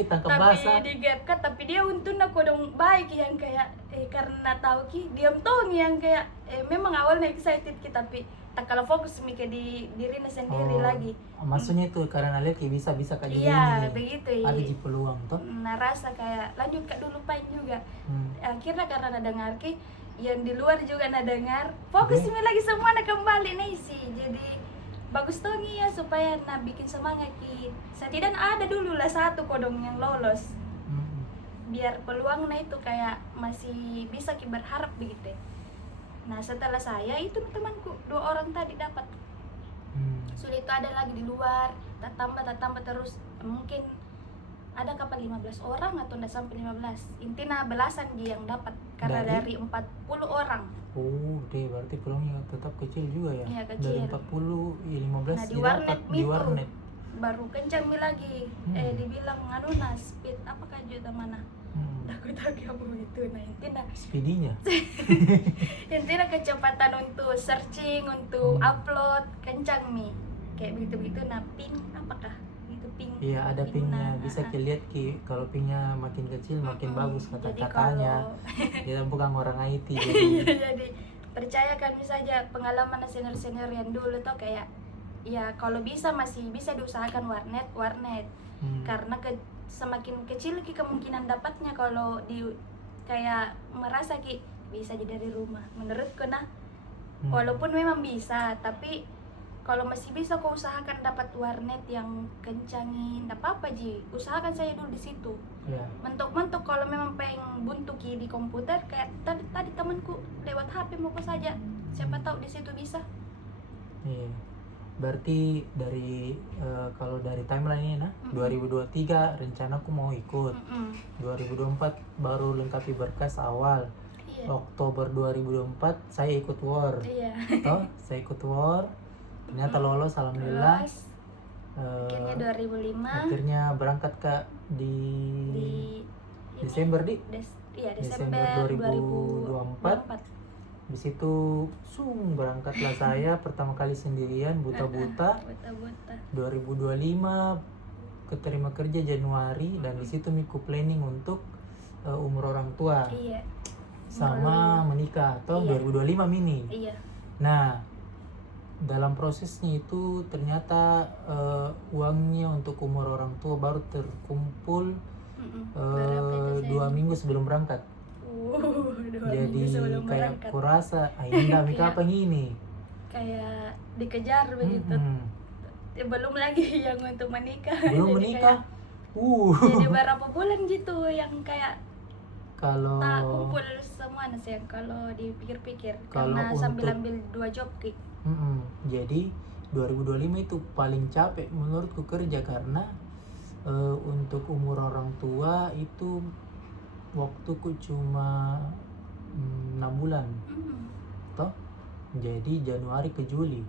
tangkap basah. di gap kan, tapi dia untung aku dong baik yang kayak karena tahu ki diam tong yang kayak memang awalnya excited ki, tapi tak kalau fokus mikir di dirinya sendiri lagi. Maksudnya itu karena lihat ki bisa Kak juga. Iya, begitu ya. Ada di peluang toh. Nah, rasa kayak lanjut Kak dulu pain juga. Akhirnya karena ada dengar ki, yang di luar juga ada dengar, fokus mi lagi semua kembali nih sih. Jadi bagus tuh nih ya, supaya bikin semangat ki. Setidaknya ada dulu lah satu kodong yang lolos. Biar peluangnya itu kayak masih bisa ki berharap begitu. Nah, setelah saya itu temanku 2 orang tadi dapat. Sudah itu ada lagi di luar, tak tambah terus, mungkin ada kapan 15 orang atau enggak sampai 15. Intinya belasan yang dapat karena dari 40 orang. Oh, deh berarti peluangnya tetap kecil juga ya. Iya, kecil. Dari 40 15 Nah, di warnet di warnet. Baru kencang mi lagi. Dibilang speed apa kan juta mana? Aku tahu apa begitu. Nah, intinya speedinya. Intinya kecepatan untuk searching, untuk upload kencang mi. Kayak begitu-begitu. Nah, ping apakah? Itu ping. Iya, ada pingnya. Bisa dilihat ki, kalau pingnya makin kecil makin bagus kata-katanya. Dia bukan orang IT. Jadi percayakan saja pengalaman senior-senior yang dulu tuh kayak ya kalau bisa masih bisa diusahakan warnet. Karena semakin kecil ki kemungkinan dapatnya kalau di kayak merasa ki bisa jadi dari rumah. Menurutku walaupun memang bisa, tapi kalau masih bisa kau usahakan dapat warnet yang kencangin, enggak apa-apa ji, usahakan saya dulu di situ. Mentok-mentok kalau memang pengen buntu ki di komputer kayak tadi temanku lewat HP mau apa saja, siapa tahu di situ bisa. Iya. Berarti dari kalau dari timeline ini 2023 rencanaku mau ikut. 2024 baru lengkapi berkas awal. Oktober 2024 saya ikut war. Toh, saya ikut war. Ternyata lolos, alhamdulillah. Akhirnya 2005. Akhirnya berangkat Kak di Desember Desember 2024. Di situ berangkatlah saya pertama kali sendirian buta-buta. 2025 keterima kerja Januari, dan di situ miku planning untuk umur orang tua. sama menikah atau Iya. 2025 Mini. Iya. Nah, dalam prosesnya itu ternyata uangnya untuk umur orang tua baru terkumpul Berapa itu 2 minggu sebelum berangkat. 2 Jadi minggu sebelum kayak berangkat. kurasa Indah Iya. Mika apa ini? Kayak dikejar begitu. Ya, belum lagi yang untuk menikah. Belum Jadi menikah. Jadi berapa bulan gitu yang kayak Kalau tak kumpul semua sih kalau dipikir-pikir, Kalau karena sambil untuk- ambil 2 job Ki. Jadi 2025 itu paling capek menurutku kerja karena untuk umur orang tua itu waktuku cuma 6 bulan toh. Jadi Januari ke Juli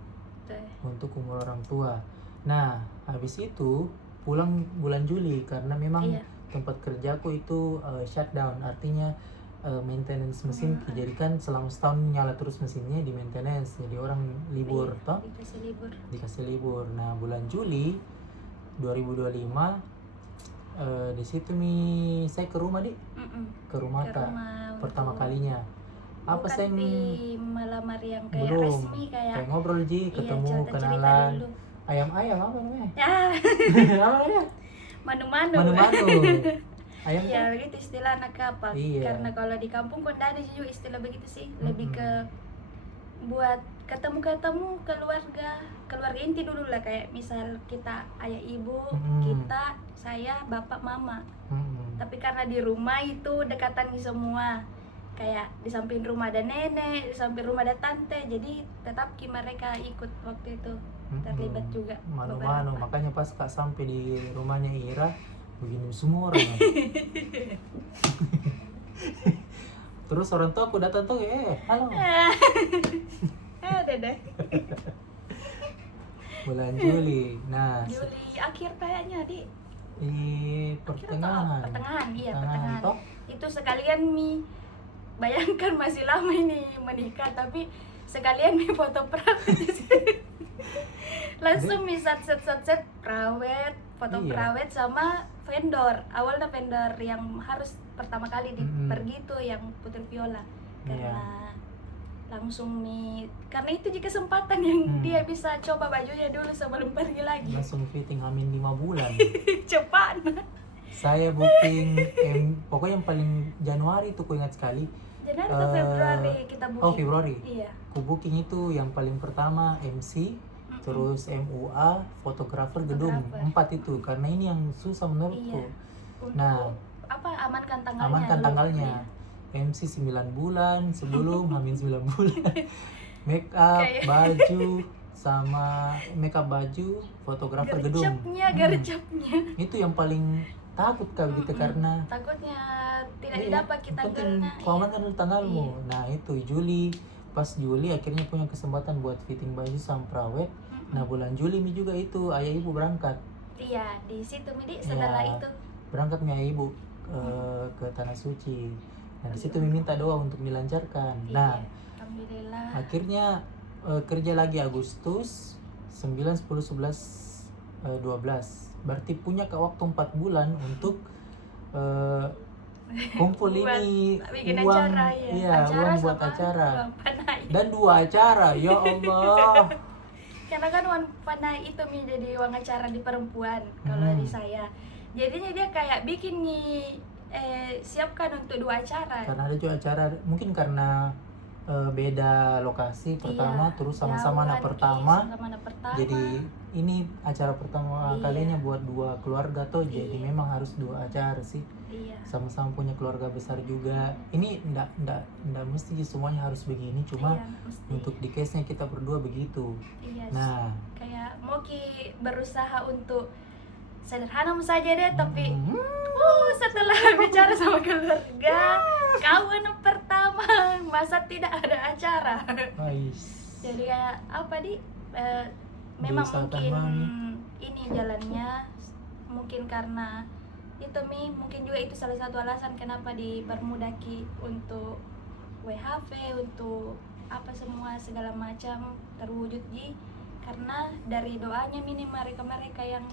Tuh. untuk umur orang tua. Nah, habis itu pulang bulan Juli karena memang Iya. tempat kerjaku itu shutdown, artinya maintenance mesin. Jadi kan selama setahun nyala terus mesinnya di maintenance, jadi orang libur Iya, toh, dikasih libur. Nah, bulan Juli 2025 di situ saya ke rumah ke rumah Ke Kak rumah pertama untuk- kalinya. Apa bukan saya di melamar yang kayak belum resmi kayak ngobrol Ji, ketemu cerita-cerita kenalan. dulu. Ayam apa namanya? Ya, Apa namanya? manu-manu. Manu-manu. Ayam Iya, kan? begitu istilah anak kapal. Iya. Karena kalau di kampung kok nggak ada juga istilah begitu sih. Lebih ke buat ketemu keluarga inti dulu lah, kayak misal kita ayah ibu, kita, saya, bapak, mama. Tapi karena di rumah itu dekatan nih semua. Kayak di samping rumah ada nenek, di samping rumah ada tante. Jadi tetap mereka ikut waktu itu. Terlibat juga Manu-manu, beberapa. makanya pas Kak sampai di rumahnya Ira begini semua orang. Terus orang tua aku datang tuh, halo. Ada deh. Bulan Juli. Nah, Juli akhir kayaknya di di pertengahan. Iya, Pertengahan, pertengahan. toh? Itu sekalian bayangkan masih lama ini menikah, tapi sekalian foto praktis. Langsung set prawet, foto Iya. prawet sama vendor. Awalnya vendor yang harus pertama kali pergi tuh yang Putri Viola. Karena langsung karena itu juga kesempatan yang dia bisa coba bajunya dulu sebelum pergi lagi. Langsung fitting Amin 5 bulan. Cepat. Saya booking pokoknya yang paling Januari itu ku ingat sekali. Januari atau Februari kita booking? Oh, Februari. Iya. Ku booking itu yang paling pertama MC, terus MUA, fotografer gedung. 4 itu karena ini yang susah menurutku. Iya. Untuk Nah, amankan tanggalnya. amankan dulu. tanggalnya. MC 9 bulan sebelum Amin 9 bulan. Make up, baju sama make up baju, fotografer gedung. Gercapnya. Itu yang paling takut Kak gitu karena takutnya tidak didapat kita penting tanggalnya. kau amankan dulu tanggalmu. Nah, itu Juli. Pas Juli akhirnya punya kesempatan buat fitting baju sama prawet. Nah, bulan Juli juga itu ayah ibu berangkat. Iya, di situ setelah itu berangkat ayah ibu ke Tanah Suci. Nah, di situ minta doa untuk dilancarkan. Nah, alhamdulillah. akhirnya kerja lagi Agustus 9, 10, 11, 12. Berarti punya ke waktu 4 bulan untuk kumpul ini bikin uang, acara, uang buat sama acara. uang panai. Dan 2 acara, ya Allah. Karena kan uang panai itu jadi uang acara di perempuan kalau di saya. Jadinya dia kayak bikin siapkan untuk 2 acara. Karena ada juga acara, mungkin karena beda lokasi pertama, terus sama-sama anak pertama. Jadi ini acara pertama kalinya buat 2 keluarga tuh. Jadi memang harus 2 acara sih. Iya. Sama-sama punya keluarga besar juga. Ini enggak mesti semuanya harus begini, cuma untuk di case-nya kita berdua begitu. Iya. Nah, kayak Moki berusaha untuk sederhana saja deh, tapi setelah bicara sama keluarga, kawan pertama masa tidak ada acara. Jadi kayak apa memang mungkin ini jalannya, mungkin karena itu mungkin juga itu salah satu alasan kenapa dipermudaki untuk WHV, untuk apa semua segala macam terwujud karena dari doanya mereka yang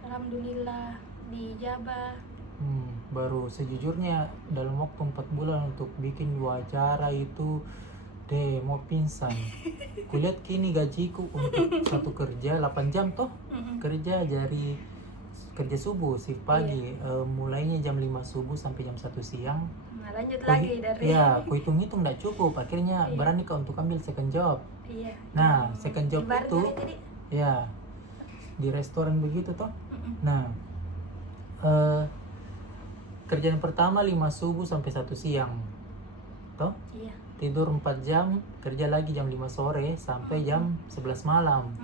alhamdulillah dijabah Baru sejujurnya dalam waktu 4 bulan untuk bikin 2 acara itu deh mau pingsan. Kulihat kini gajiku untuk satu kerja 8 jam toh, kerja dari kerja subuh shift pagi, mulainya jam 5 subuh sampai jam 1 siang. Nah, lanjut lagi dari Ya, ku hitung-hitung nggak cukup. Akhirnya Iya. berani kau untuk ambil second job. iya. Nah, second job Ibaratnya itu jadi ya di restoran begitu toh. mm-mm. Nah, kerjaan pertama 5 subuh sampai 1 siang. Toh? Iya. Tidur 4 jam, kerja lagi jam 5 sore sampai jam 11 malam.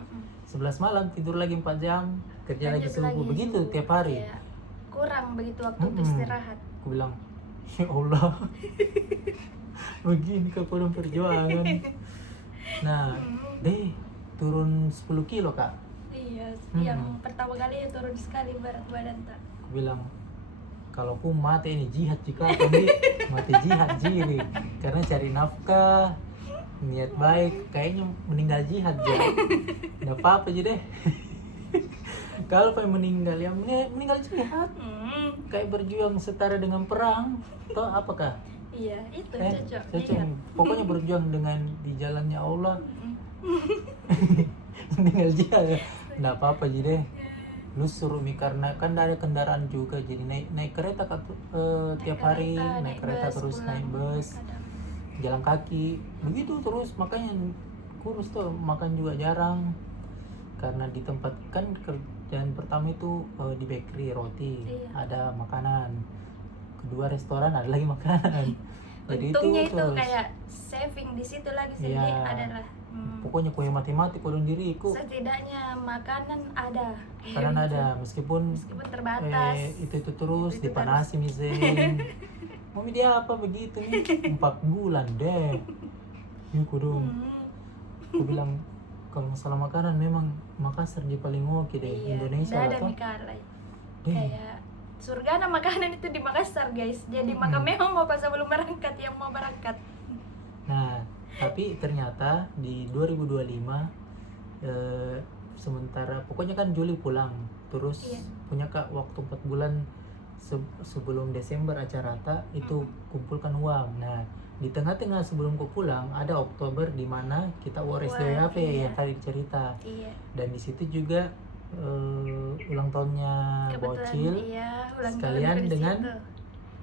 11 malam tidur lagi 4 jam, kerja lagi Lanjut subuh. Begitu subuh. tiap hari. Iya. Kurang begitu waktu untuk istirahat. Aku bilang, ya Allah, begini kak dalam perjuangan. Nah, deh turun 10 kilo kak. Iya, yang pertama kali turun sekali berat badan tak. Aku bilang, kalau aku mati ini jihad jika aku nih mati jihad jiri, karena cari nafkah, niat baik, kayaknya meninggal jihad ya. Nggak apa-apa aja deh. Kalau pengen meninggal ya meninggal jihad, kayak berjuang setara dengan perang, toh apakah? Iya, itu cocok. Cocok. Iya. Pokoknya berjuang dengan di jalannya Allah. Meninggal jihad ya. Nggak apa-apa aja deh. Lu suruh mi karena kan ada kendaraan juga, jadi naik kereta tiap hari, naik kereta bus, terus pulang naik bus, kadang. jalan kaki begitu terus, makanya kurus tuh, makan juga jarang karena di tempat kan kerjaan pertama itu di bakery roti, Iya. ada makanan, kedua restoran ada lagi makanan. Jadi Untungnya itu terus, kayak saving di situ lagi sendiri Iya. adalah pokoknya kue mati-mati kodong diriku setidaknya makanan ada. karena ada meskipun Meskipun terbatas. itu terus Itu dipanasi misen. Mami dia apa begitu nih 4 bulan deh. Ini kudung. Aku bilang kalau masalah makanan memang Makassar di paling oke deh, Iya, Indonesia nggak lah ada toh. mie kalai. Deh. Kayak surga makanan itu di Makassar guys. Jadi maka memang mau pas sebelum berangkat yang mau berangkat. Nah, tapi ternyata di 2025 sementara pokoknya kan Juli pulang terus Iya. punya kak waktu 4 bulan sebelum Desember acara itu kumpulkan uang. Nah, di tengah-tengah sebelum ku pulang ada Oktober di mana kita war SDWHP iya. yang tadi cerita. Iya. Dan di situ juga ulang tahunnya Kebetulan Bocil. iya, ulang sekalian tahun dengan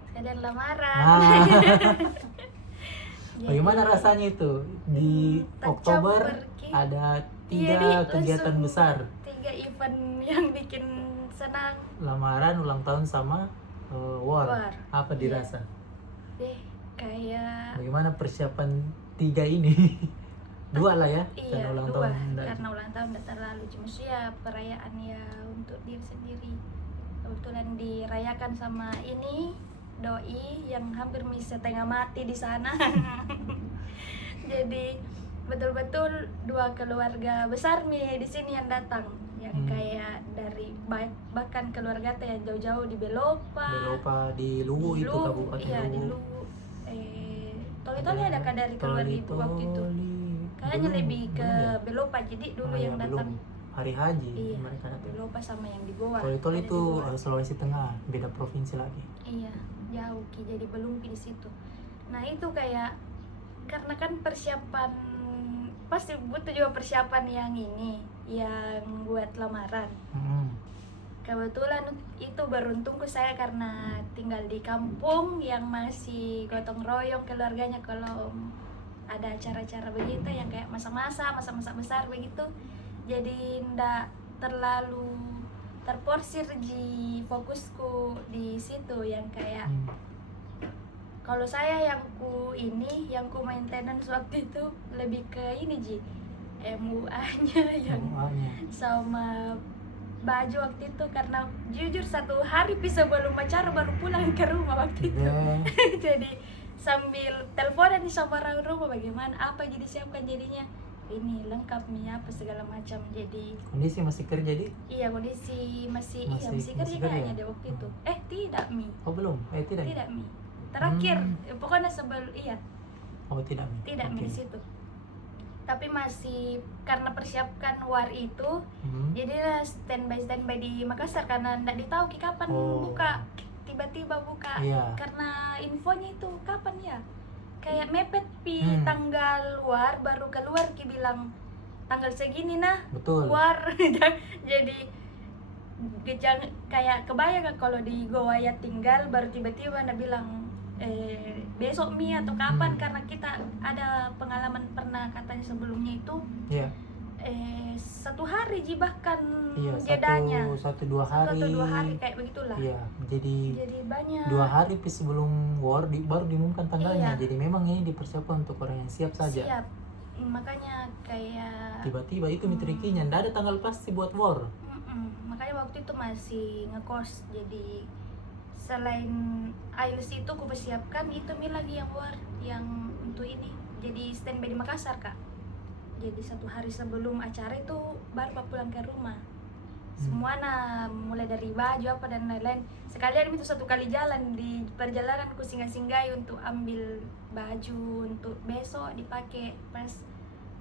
sekalian lamaran. Nah, Jadi, bagaimana rasanya itu di Oktober tercampur, Ki. ada Iya, 3 kegiatan langsung besar, 3 event yang bikin senang lamaran, ulang tahun sama war. War. Apa Iya. dirasa? deh kayak Bagaimana persiapan 3 ini? 2 lah ya, iya dan ulang 2 tahun enggak. karena ulang tahun udah terlalu cuma sih ya perayaan ya untuk diri sendiri. Kebetulan dirayakan sama ini doi yang hampir setengah mati di sana. Jadi betul-betul 2 keluarga besar nih di sini yang datang, yang kayak dari bahkan keluarga teh yang jauh-jauh di Belopa, di Luwu itu kabupaten iya di Luwu. Luwu. Toli-toli ada kan dari keluar ibu waktu itu? Kayaknya lebih ke Belopa, jadi dulu yang datang hari haji iya, mereka datang. Belopa sama yang di Goa. Tol ada itu di Goa. Sulawesi Tengah, beda provinsi lagi. Iya, jauh Ki, jadi belum di situ. Nah, itu kayak karena kan persiapan pasti butuh juga persiapan yang ini, yang buat lamaran. Kebetulan itu beruntungku saya karena tinggal di kampung yang masih gotong royong keluarganya kalau ada acara-acara begitu yang kayak masa-masa besar begitu. Jadi ndak terlalu terporsir di fokusku di situ yang kayak kalau saya yang ku maintenance waktu itu lebih ke ini MUA-nya yang sama baju waktu itu karena jujur 1 hari sebelum acara baru pulang ke rumah waktu itu. Jadi sambil teleponan nih sama orang rumah bagaimana apa jadi siapkan jadinya ini lengkap nih apa segala macam. Jadi kondisi masih kerja di? Iya kondisi masih kerja kayaknya deh waktu itu. Tidak Mi. Oh belum? Tidak. Tidak Mi. Terakhir pokoknya sebelum Oh tidak Mi. Tidak Mi di situ. Tapi masih karena persiapkan war itu, jadilah standby di Makassar karena nggak ditahu kapan buka. tiba-tiba buka. Iya. Karena infonya itu kapan ya? Kayak mepet pi tanggal luar, baru keluar ki bilang tanggal segini nah Betul. keluar. Jadi kayak kebayang kan kalau di Goa ya tinggal, baru tiba-tiba anda bilang besok mi atau kapan, karena kita ada pengalaman pernah katanya sebelumnya itu Iya. 1 hari ji bahkan Iya, jedanya 1-2 hari. 1 atau 2 hari kayak begitulah. Iya, jadi banyak 2 hari sebelum war baru diumumkan tanggalnya. Iya. Jadi memang ini dipersiapkan untuk orang yang siap saja. siap. Makanya kayak Tiba-tiba itu trikinya, nggak ada tanggal pasti buat war. makanya waktu itu masih ngekos, jadi selain IELTS itu aku persiapkan itu mi lagi yang war yang untuk ini, jadi standby di Makassar kak. Jadi 1 hari sebelum acara itu baru pak pulang ke rumah. Semua mulai dari baju apa dan lain-lain. Sekalian itu 1 kali jalan di perjalanan ku singgah-singgahi untuk ambil baju untuk besok dipakai pas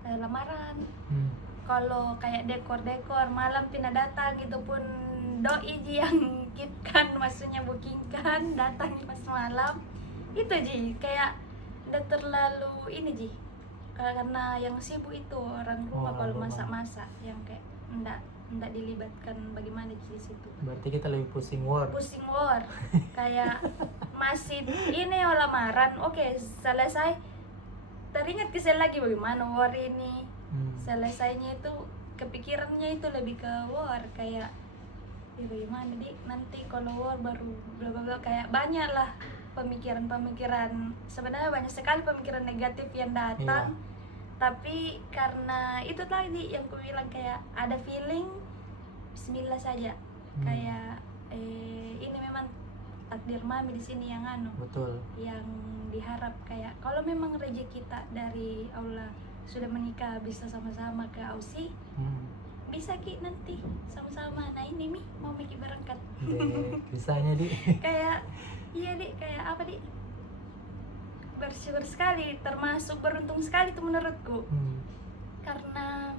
lamaran. Kalau kayak dekor malam pindah datang itu pun doi ji yang kitkan, maksudnya bookingkan datang pas malam itu ji, kayak udah terlalu ini ji, karena yang sibuk itu orang rumah. Kalau masak-masak yang kayak ndak dilibatkan bagaimana di situ. Berarti kita lebih pusing war. Kayak masih ini lamaran, oke selesai, teringat kisah lagi bagaimana war ini. Selesainya itu kepikirannya itu lebih ke war, kayak ya bagaimana nanti kalau war baru bla bla bla, kayak banyak lah pemikiran sebenarnya banyak sekali pemikiran negatif yang datang. Iya. Tapi karena itu tadi yang ku bilang, kayak ada feeling bismillah saja. Kayak ini memang takdir mami di sini yang Betul. yang diharap, kayak kalau memang rezeki kita dari Allah sudah menikah bisa sama-sama ke Aussie, bisa ki nanti sama-sama. Nah ini mi mau Miki berangkat. Bisanya di. Kayak iya dik, kayak apa dik, bersyukur sekali, termasuk beruntung sekali tuh menurutku. Karena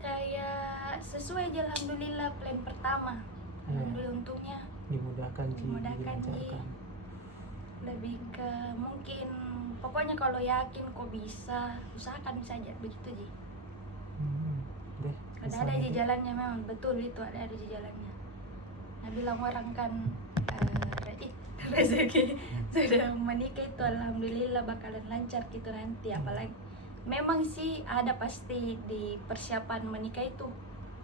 kayak sesuai aja alhamdulillah plan pertama. Alhamdulillah untungnya dimudahkan ji. Lebih ke mungkin pokoknya kalau yakin kok bisa, usahakan saja begitu ji. Ada aja jalannya, memang betul itu ada aja jalannya. Nah bilang orang kan rezeki sudah menikah itu alhamdulillah bakalan lancar gitu nanti. Apalagi memang sih ada pasti di persiapan menikah itu,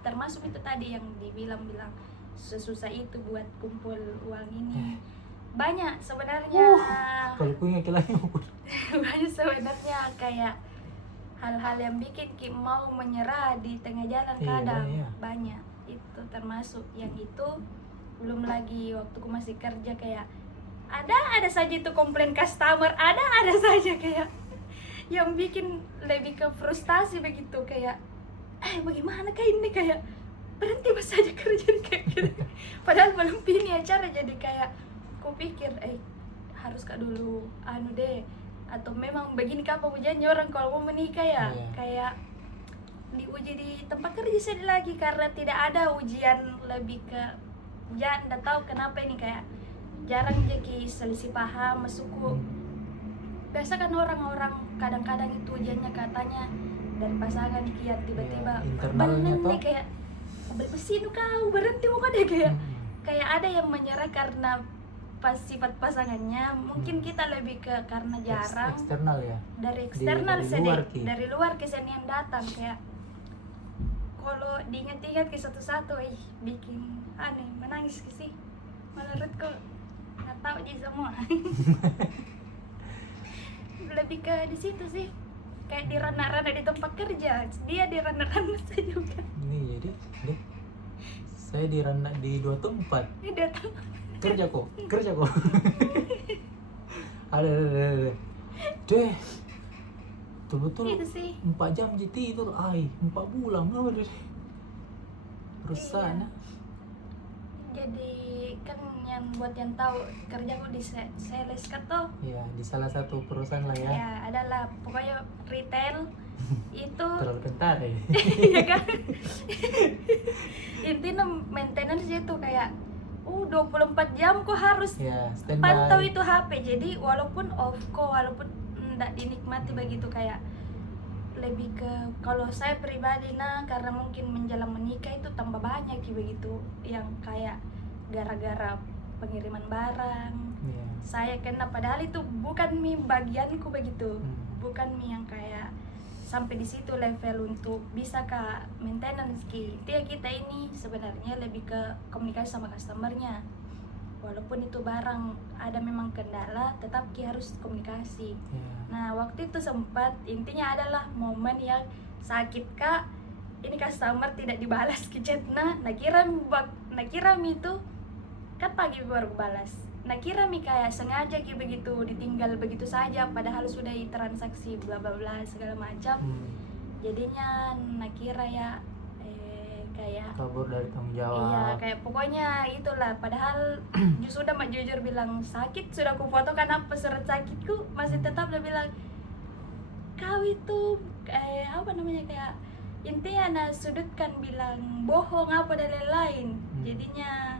termasuk itu tadi yang dibilang sesusah itu buat kumpul uang ini. Banyak sebenarnya. Kalau punya kilanya banyak sebenarnya, kayak hal-hal yang bikin Kim mau menyerah di tengah jalan. Kadang banyak itu, termasuk yang itu. Belum lagi waktu aku masih kerja, kayak ada saja itu komplain customer, ada saja kayak yang bikin lebih ke frustasi begitu, kayak bagaimana kayak ini, kayak berhenti mas saja kerja kayak gitu. Padahal belum pini acara, jadi kayak aku pikir harus kak dulu deh, atau memang begini kapan ujiannya orang kalau mau menikah ya. Kayak diuji di tempat kerja sedih lagi, karena tidak ada ujian lebih ke nggak tahu kenapa ini, kayak jarang jadi selisih paham masukku. Biasa kan orang-orang kadang-kadang itu ujiannya katanya dari pasangan kian, tiba-tiba internalnya nih kayak beli mesin kau berhenti muka deh, kayak ada yang menyerah karena pas sifat pasangannya. Mungkin kita lebih ke karena jarang eksternal ya, dari eksternal dari luar kesenian datang, kayak kalau diingat-ingat ke satu-satu bikin aneh, menangis sih menurutku. Nggak tahu sih semua. Lebih ke di situ sih, kayak di ranah-ranah di tempat kerja, dia di ranah-ranah saya juga. Ini jadi saya di ranah di 2 tempat. Dia tahu. Kerja kok. ada deh, betul itu sih 4 jam GT itu 4 bulan perusahaan. Jadi kan yang buat yang tahu kerjaku di sales kan tuh ya, di salah satu perusahaan lah ya. Ya adalah pokoknya retail itu terlalu bentar ya. Iya kan. Intinya maintenance itu kayak 24 jam kok harus Ya, standby. pantau itu HP. Jadi walaupun off kok, walaupun enggak dinikmati begitu, kayak lebih ke kalau saya pribadi karena mungkin menjelang menikah itu tambah banyak begitu yang kayak gara-gara pengiriman barang Iya. saya kena, padahal itu bukan bagianku begitu. Hmm. Bukan yang kayak sampai di situ level untuk bisa kak maintenance ki. Dia kita ini sebenarnya lebih ke komunikasi sama customernya. Walaupun itu barang ada memang kendala, tetap ki harus komunikasi. Iya. Nah waktu itu sempat intinya adalah momen yang sakit kak. Ini customer tidak dibalas ke chatnya. Nakira mi itu kan pagi baru balas. Nakira mi kayak sengaja ki begitu ditinggal begitu saja, padahal sudah transaksi bla bla bla segala macam. Jadinya nakira ya kayak Kabur dari tanggung jawab. iya kayak pokoknya itulah, padahal sudah mak jujur bilang sakit, sudah aku fotokan apa surat sakitku, masih tetap dia bilang kau itu apa namanya kayak intinya sudutkan, bilang bohong apa dan lain-lain. Jadinya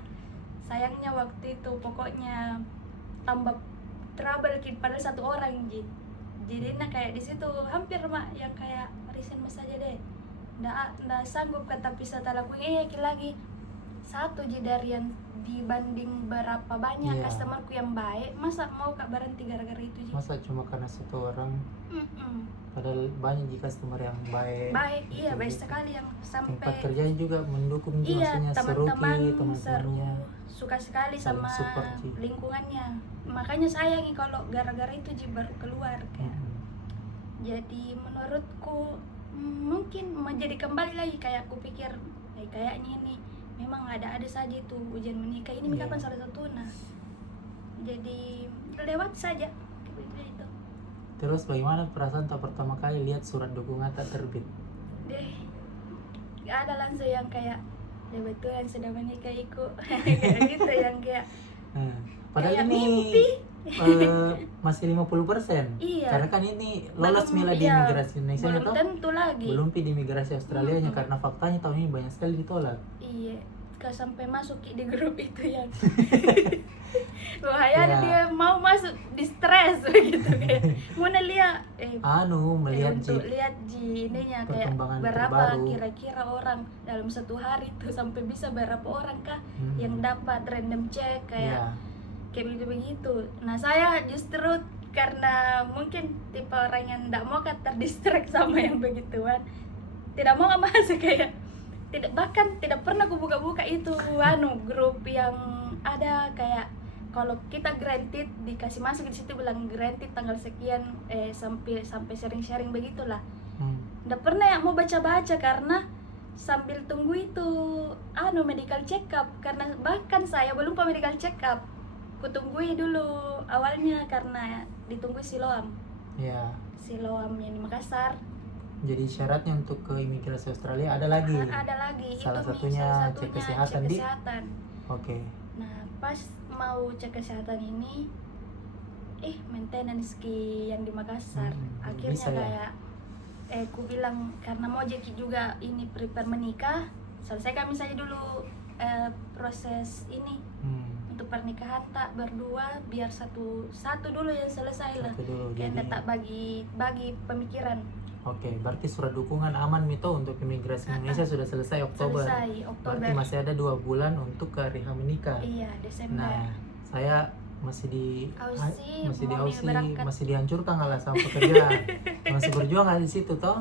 sayangnya waktu itu pokoknya tambah trouble kid pada satu orang jadi kayak di situ hampir mak yang kayak resign mas aja deh, ndak sanggup kan, tapi setelah aku lagi satu dari yang dibanding berapa banyak Iya. customerku yang baik, masa mau kak berhenti gara-gara itu Masa cuma karena satu orang, padahal banyak customer yang baik. baik iya Gitu, baik gitu. sekali yang Tempat sampai kerjanya juga mendukung juga, iya maksudnya seru teman-teman ki seru, teman-temannya. suka sekali Saling sama support, Ji. lingkungannya. Makanya sayangi kalau gara-gara itu baru keluar kayak. Jadi menurutku mungkin menjadi kembali lagi kayak aku pikir kayaknya ini memang ada saja itu ujian menikah ini Iya. kapan salah satu. Nah jadi lewat saja itu Terus bagaimana perasaan tak pertama kali lihat surat dukungan tak terbit? deh, gak ada langsung yang kayak betulan sudah menikahiku kayak gitu yang kayak Padahal kayak ini mimpi. Masih 50%. Iya. Karena kan ini lolos Belum, mila di iya, imigrasi Indonesia belum toh? tentu lagi. Belum di imigrasi Australia nya, karena faktanya tahun ini banyak sekali ditolak. Iya, gak sampai masuk di grup itu yang bahaya Ya. dia mau masuk di stres begitu kayak mau lihat Melihat untuk Ji, lihat ininya kayak perkembangan berapa terbaru. kira-kira orang dalam satu hari tuh sampai bisa berapa orang kah Hmm. yang dapat random check kayak Iya. kayak begitu. Nah saya justru karena mungkin tipe orang yang tidak mau terdistract sama yang begituan, tidak mau masuk kayak bahkan tidak pernah aku buka-buka itu grup yang ada kayak kalau kita granted dikasih masuk di situ bilang granted tanggal sekian sampai sharing-sharing begitulah. Nggak pernah yang mau baca-baca karena sambil tunggu itu medical check up, karena bahkan saya belum ke medical check up. Kutunggui dulu awalnya karena ditunggu siloam. Ya. Siloam yang di Makassar. Jadi syaratnya untuk ke imigrasi Australia ada lagi. Ada lagi. Salah itu satunya cek kesehatan di. Oke. Nah, pas mau cek kesehatan ini maintenance ki yang di Makassar. Akhirnya bisa ya? kayak ku bilang karena mau jadi juga ini prepare menikah, selesaikan misalnya dulu proses ini untuk pernikahan tak berdua, biar satu dulu yang selesai lah. Satu dulu, Kayak jadi- tak bagi pemikiran. Oke, berarti surat dukungan aman Mito untuk imigrasi Indonesia sudah selesai Oktober. Selesai Oktober. Berarti masih ada 2 bulan untuk ke hari menikah. Iya, Desember. Nah, saya masih di Aussie, masih di mau Aussie, berangkat. masih dihancurkan nggak lah sama pekerjaan. Masih berjuang nggak di situ toh?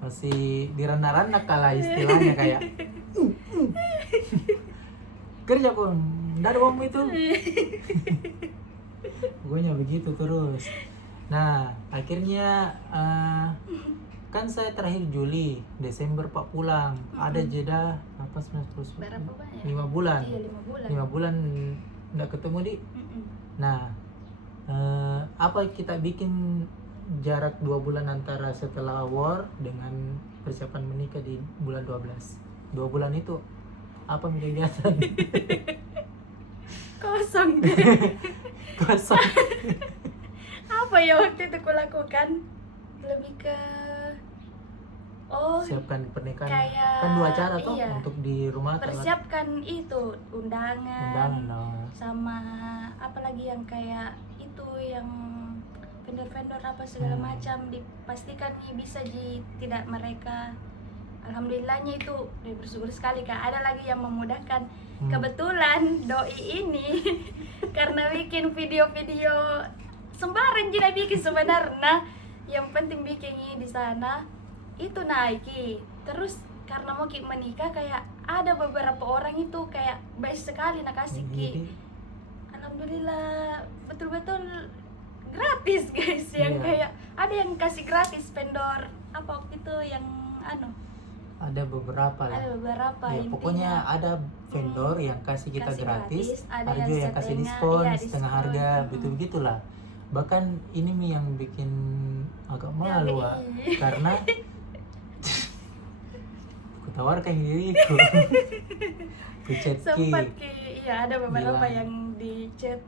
Masih diranda-randa kalah istilahnya kayak kerja pun nggak ada uang itu. Pokoknya begitu terus. Nah, akhirnya kan saya terakhir Juli, Desember Pak pulang. Ada jeda apa 9 Berapa banyak? 5 bulan. Iya, 5 bulan. 5 bulan nggak ketemu di. Nah, apa kita bikin jarak 2 bulan antara setelah war dengan persiapan menikah di bulan 12. 2 bulan itu apa kegiatan? Kosong. Kosong. Apa ya waktu itu kulakukan? Lebih ke Oh, siapkan pernikahan kayak kan 2 acara toh iya, untuk di rumah atau persiapkan itu undangan, undangan. Nah, sama apalagi yang kayak itu yang vendor-vendor apa segala macam dipastikan nih bisa tidak mereka. Alhamdulillahnya itu bersyukur sekali Kak, ada lagi yang memudahkan. Kebetulan doi ini karena bikin video-video sembarang tidak bikin sebenarnya, yang penting bikinnya di sana itu naiki. Terus karena mau ki menikah kayak ada beberapa orang itu kayak baik sekali nak kasih ki. Alhamdulillah betul-betul gratis guys, yang kayak ada yang kasih gratis vendor apa waktu itu yang ada beberapa lah. ada beberapa Ya, intinya. pokoknya ada vendor yang kasih kita kasih gratis, ada ada juga yang kasih diskon, iya, setengah harga, betul-begitulah. Bahkan ini nih yang bikin agak malu, Wak. Karena kutawarkan diriku. Ku chat sempat Ki, iya ada beberapa bilang, yang di chat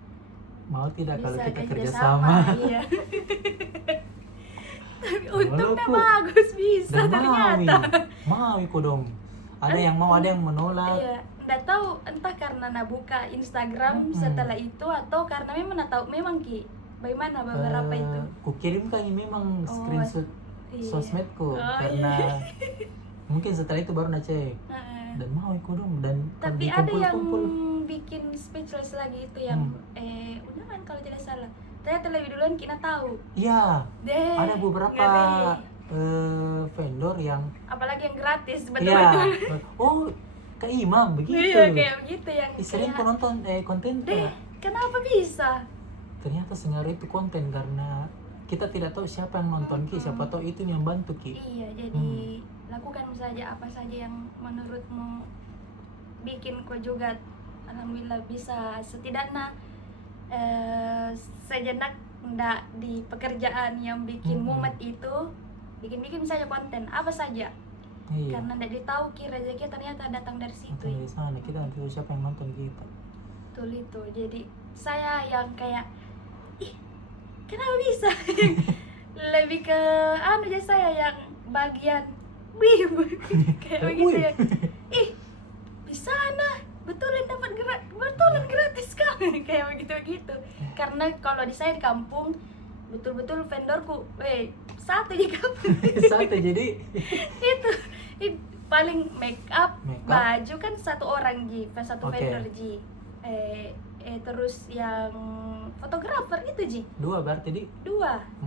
mau tidak kalau bisa kita kerja kerjasama. iya. Tapi untungnya bagus bisa Dan ternyata. Mau ikut dong. Ada yang mau, ada yang menolak. Iya, nggak tahu entah karena nabuka Instagram setelah itu atau karena memang tahu memang Ki. Bagaimana beberapa itu? Ku kirim kan memang screenshot sosmedku karena mungkin setelah itu baru cek. Dan mau ikut dong, dan tapi ada yang kumpul. bikin speechless lagi itu yang undangan kalau tidak salah. Ternyata lebih duluan kita tahu. Iya. Deh, Ada beberapa vendor yang apalagi yang gratis iya. betul-betul. Oh, Kak Imam begitu. Iya, kayak begitu yang sering ku nonton konten. Deh, kenapa bisa? Ternyata sengaja itu konten karena kita tidak tahu siapa yang nonton Ki, siapa tahu itu yang bantu Ki. Iya, jadi lakukan saja apa saja yang menurutmu bikin kau juga alhamdulillah bisa setidaknya sejenak ndak di pekerjaan yang bikin mumet itu bikin saja konten apa saja. Iya. Karena ndak ditahu Ki rezeki ternyata datang dari situ. Dari sana kita nanti tahu siapa yang nonton kita. Betul itu. Jadi saya yang kayak kenapa bisa? Lebih ke aja saya yang bagian kayak begitu ya. Bisa betulan dapat betulan gratis kan kayak begitu. Karena kalau di saya di kampung betul-betul vendorku satu di kampung. Satu jadi itu paling make up baju kan satu orang satu vendor terus yang fotografer itu 2 berarti 2.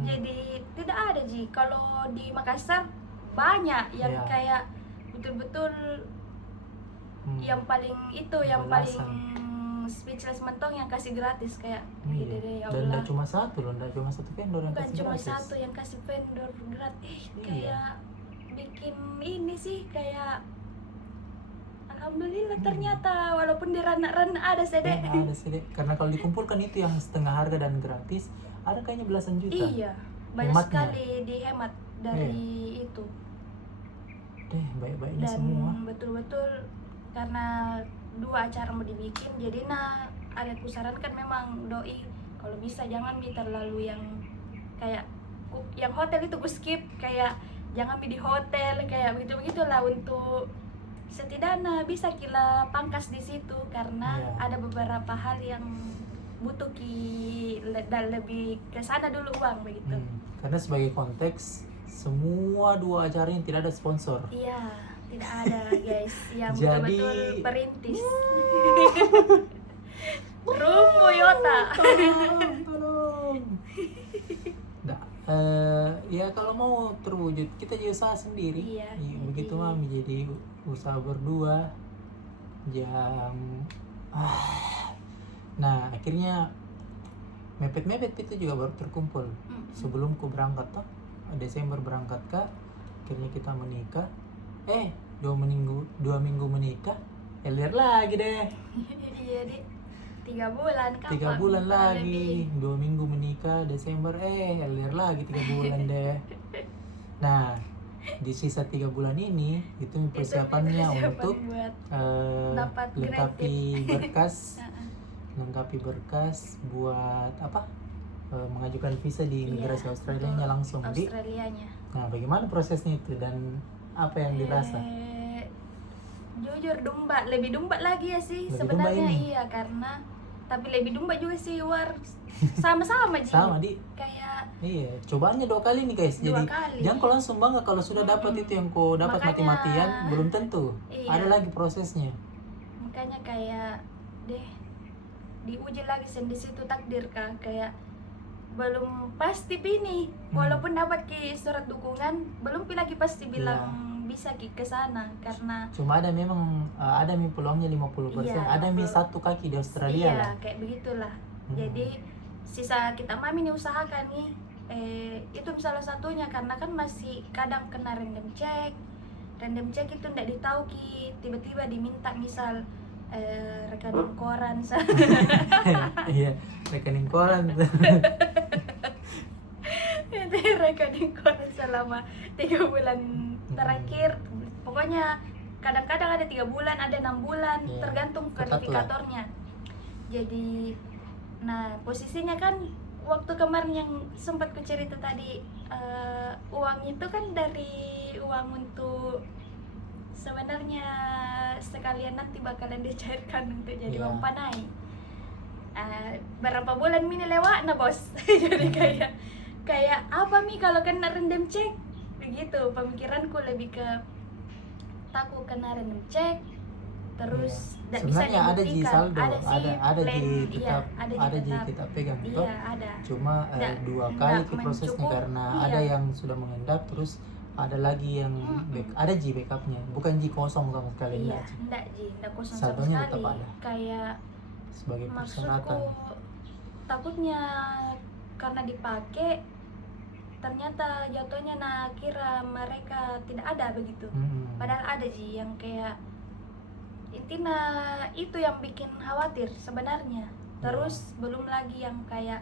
Jadi tidak ada kalau di Makassar banyak yang kayak betul-betul yang paling itu yang paling speechless mentong yang kasih gratis kayak gitu deh. Dan tidak cuma satu loh, tidak cuma satu vendor yang bukan kasih cuma gratis. Satu yang kasih vendor gratis kayak bikin ini sih kayak alhamdulillah ternyata walaupun di ranah ada sedek. Ada sedek karena kalau dikumpulkan itu yang setengah harga dan gratis ada kayaknya belasan juta. Iya, banyak sekali dihemat dari itu. Baik-baiknya dan semua. Betul-betul karena 2 acara mau dibikin jadi ada kusarankan memang doi kalau bisa jangan terlalu yang kayak yang hotel itu skip, kayak jangan di hotel kayak begitulah, untuk setidaknya bisa kita pangkas di situ karena ada beberapa hal yang butuh dan lebih ke sana dulu uang begitu. Karena sebagai konteks semua 2 acara yang tidak ada sponsor. Iya, tidak ada guys, yang jadi, betul-betul perintis. Rumo Yota. Tolong. Ya kalau mau terwujud kita jadi usaha sendiri. Iya, begitu Mami jadi usaha berdua nah akhirnya mepet itu juga baru terkumpul sebelum ku berangkat Desember berangkat Kak, akhirnya kita menikah 2 minggu menikah lihat lagi deh. Iya di 3 bulan kapan? 3 bulan lagi, 2 minggu menikah Desember lihat lagi 3 bulan deh. Nah di sisa 3 bulan ini itu persiapannya untuk lengkapi berkas buat apa mengajukan visa di imigrasi Australianya langsung. Australianya. Nah bagaimana prosesnya itu dan apa yang dirasa? Jujur lebih domba lagi ya sih Lebih sebenarnya domba ini? iya karena tapi lebih domba juga sih sama-sama Ji. Sama di. Kayak Iya, cobaannya 2 kali nih guys. Dua Jadi kali. jangan kau langsung bangga kalau sudah dapat itu yang kau dapat Makanya, mati-matian, belum tentu. iya. Ada lagi prosesnya. makanya kayak deh diuji lagi di situ takdir Kak, kayak belum pasti pini walaupun dapat ki surat dukungan belum pi lagi pasti bilang bisa ki ke sana karena Cuma ada memang ada mi peluangnya 50%. Iya, Ada mi 50. satu kaki di Australia iya lah. kayak begitulah. Jadi sisa kita mami nih usahakan nih itu salah satunya karena kan masih kadang kena random check itu ndak ditahu ki tiba-tiba diminta misal rekening koran Iya, rekening koran. itu rekening koran selama 3 bulan terakhir pokoknya kadang-kadang ada 3 bulan ada 6 bulan Iya, tergantung ketat lah. verifikatornya. Jadi nah posisinya kan waktu kemarin yang sempat ku cerita tadi uang itu kan dari uang untuk sebenarnya sekalian nanti bakalan dicairkan untuk jadi Iya. uang panai. Berapa bulan mini lewat nah bos. Jadi kayak apa mi kalau kena random check begitu pemikiranku lebih ke takut kena random check terus ndak bisa Sebenarnya ada di dibuktikan. saldo, sih ada plan, di iya, tetap, ada ada di tetap. kita pegang itu. Iya ada. Cuma Nggak- 2 nggak kali ke prosesnya mencukup, karena iya. ada yang sudah mengendap terus ada lagi yang ada ji backupnya, bukan ji kosong sama sekali Iya, enggak, Ji. ndak kosong sama Saldonya sekali. tetap ada. Kayak Sebagai maksudku persyaratan. takutnya karena dipakai ternyata jatuhnya nah kira mereka tidak ada begitu. Padahal ada Ji yang kayak intinya itu yang bikin khawatir sebenarnya. Terus belum lagi yang kayak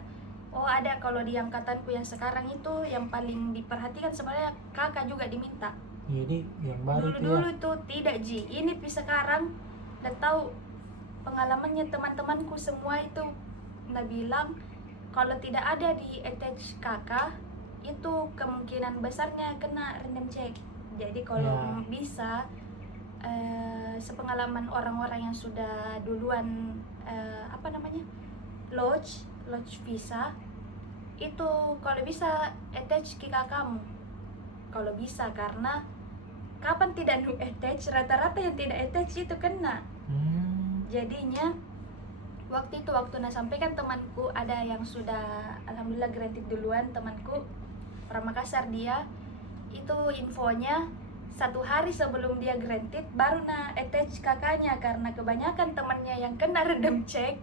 ada kalau di angkatanku yang sekarang itu yang paling diperhatikan sebenarnya kakak juga diminta. Jadi yang baru itu Dulu tuh tidak Ji. Ini sekarang udah tahu pengalamannya teman-temanku semua itu nggak bilang kalau tidak ada di attach kakak itu kemungkinan besarnya kena random check. Jadi kalau bisa sepengalaman orang-orang yang sudah duluan lodge visa itu kalau bisa attach ke kakakmu kalau bisa karena kapan tidak attach rata-rata yang tidak attach itu kena. Jadinya waktu nak sampaikan temanku ada yang sudah alhamdulillah granted duluan temanku orang Makassar dia itu infonya 1 hari sebelum dia granted baru attach kakaknya karena kebanyakan temannya yang kena random check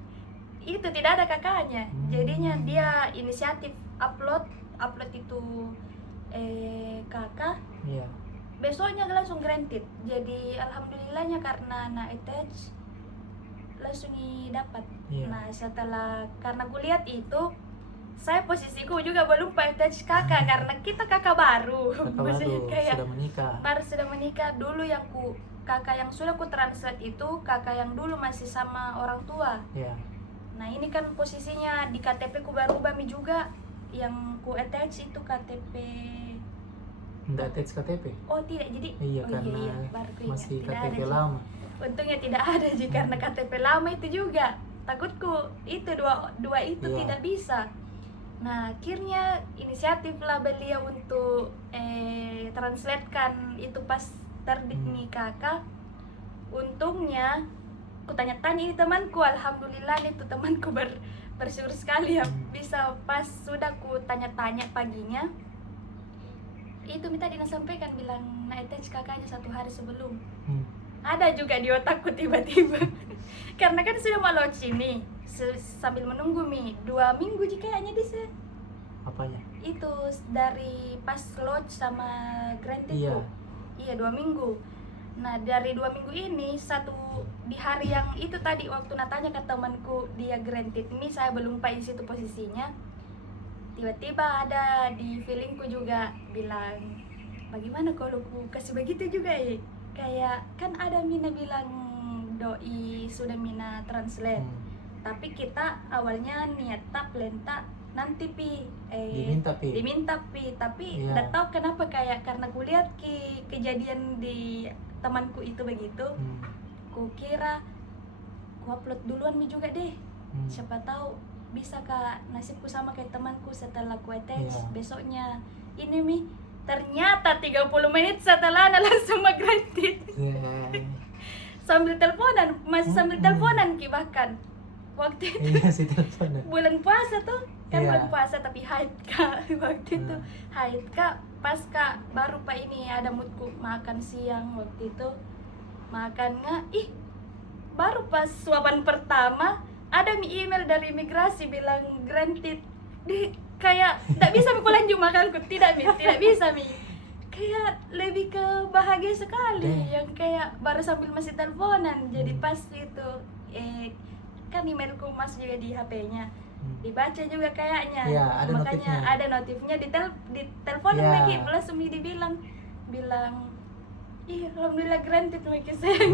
itu tidak ada kakaknya. Jadinya dia inisiatif upload itu kakak besoknya langsung granted. Jadi alhamdulillahnya karena attach langsung dapat. Nah setelah karena aku lihat itu saya posisiku juga belum attach kakak karena kita kakak baru. Maksudnya kayak sudah menikah dulu yang kakak yang sudah ku translate itu kakak yang dulu masih sama orang tua. Nah ini kan posisinya di KTP ku baru ubah juga yang ku attach itu KTP. Nggak attach KTP? Oh tidak jadi. Karena baru masih tidak KTP ada, lama. Untungnya tidak ada Ji karena KTP lama itu juga takutku itu dua itu tidak bisa. Nah akhirnya inisiatif lah beliau untuk translatekan itu pas terbit nih kakak. Untungnya aku tanya-tanya ini temanku, alhamdulillah itu temanku bersyukur sekali ya bisa pas sudah ku tanya-tanya paginya itu minta sampaikan bilang attach kakaknya 1 hari sebelum. Ada juga di otakku tiba-tiba karena kan sudah mau launch ini sambil menunggu 2 minggu jika hanya bisa apanya itu dari pas launch sama granted iya 2 minggu. Nah dari 2 minggu ini di hari yang itu tadi waktu natanya ke temanku dia granted ini saya belum di situ posisinya tiba-tiba ada di feelingku juga bilang bagaimana kalau ku kasih begitu juga kayak kan ada Mina bilang doi sudah Mina translate tapi kita awalnya niat tak plan tak nanti pi diminta pi tapi Iya. nggak tahu kenapa kayak karena kulihat kejadian di temanku itu begitu, ku kira ku upload duluan mi juga deh, siapa tahu bisa kak nasibku sama kayak temanku. Setelah ku attach Iya. besoknya ini mi ternyata 30 menit setelah langsung granted sambil teleponan, masih sambil teleponan ki bahkan waktu itu iya sih teleponnya. bulan puasa tuh kan, Iya. bulan puasa tapi haid kak waktu itu haid kak, pas kak baru pak ini ada moodku makan siang waktu itu, makan nggak baru pas suapan pertama ada mi email dari imigrasi bilang granted. Kayak tidak bisa mi lanjut makanku, tidak bisa mi, kayak lebih ke bahagia sekali yang kayak baru sambil masih teleponan. Jadi pas itu kan emailku masuk juga di HP-nya, dibaca juga kayaknya, Iya, ada makanya notifnya. ada notifnya di telepon Iya. lagi langsung bilang ih alhamdulillah granted Miki sayang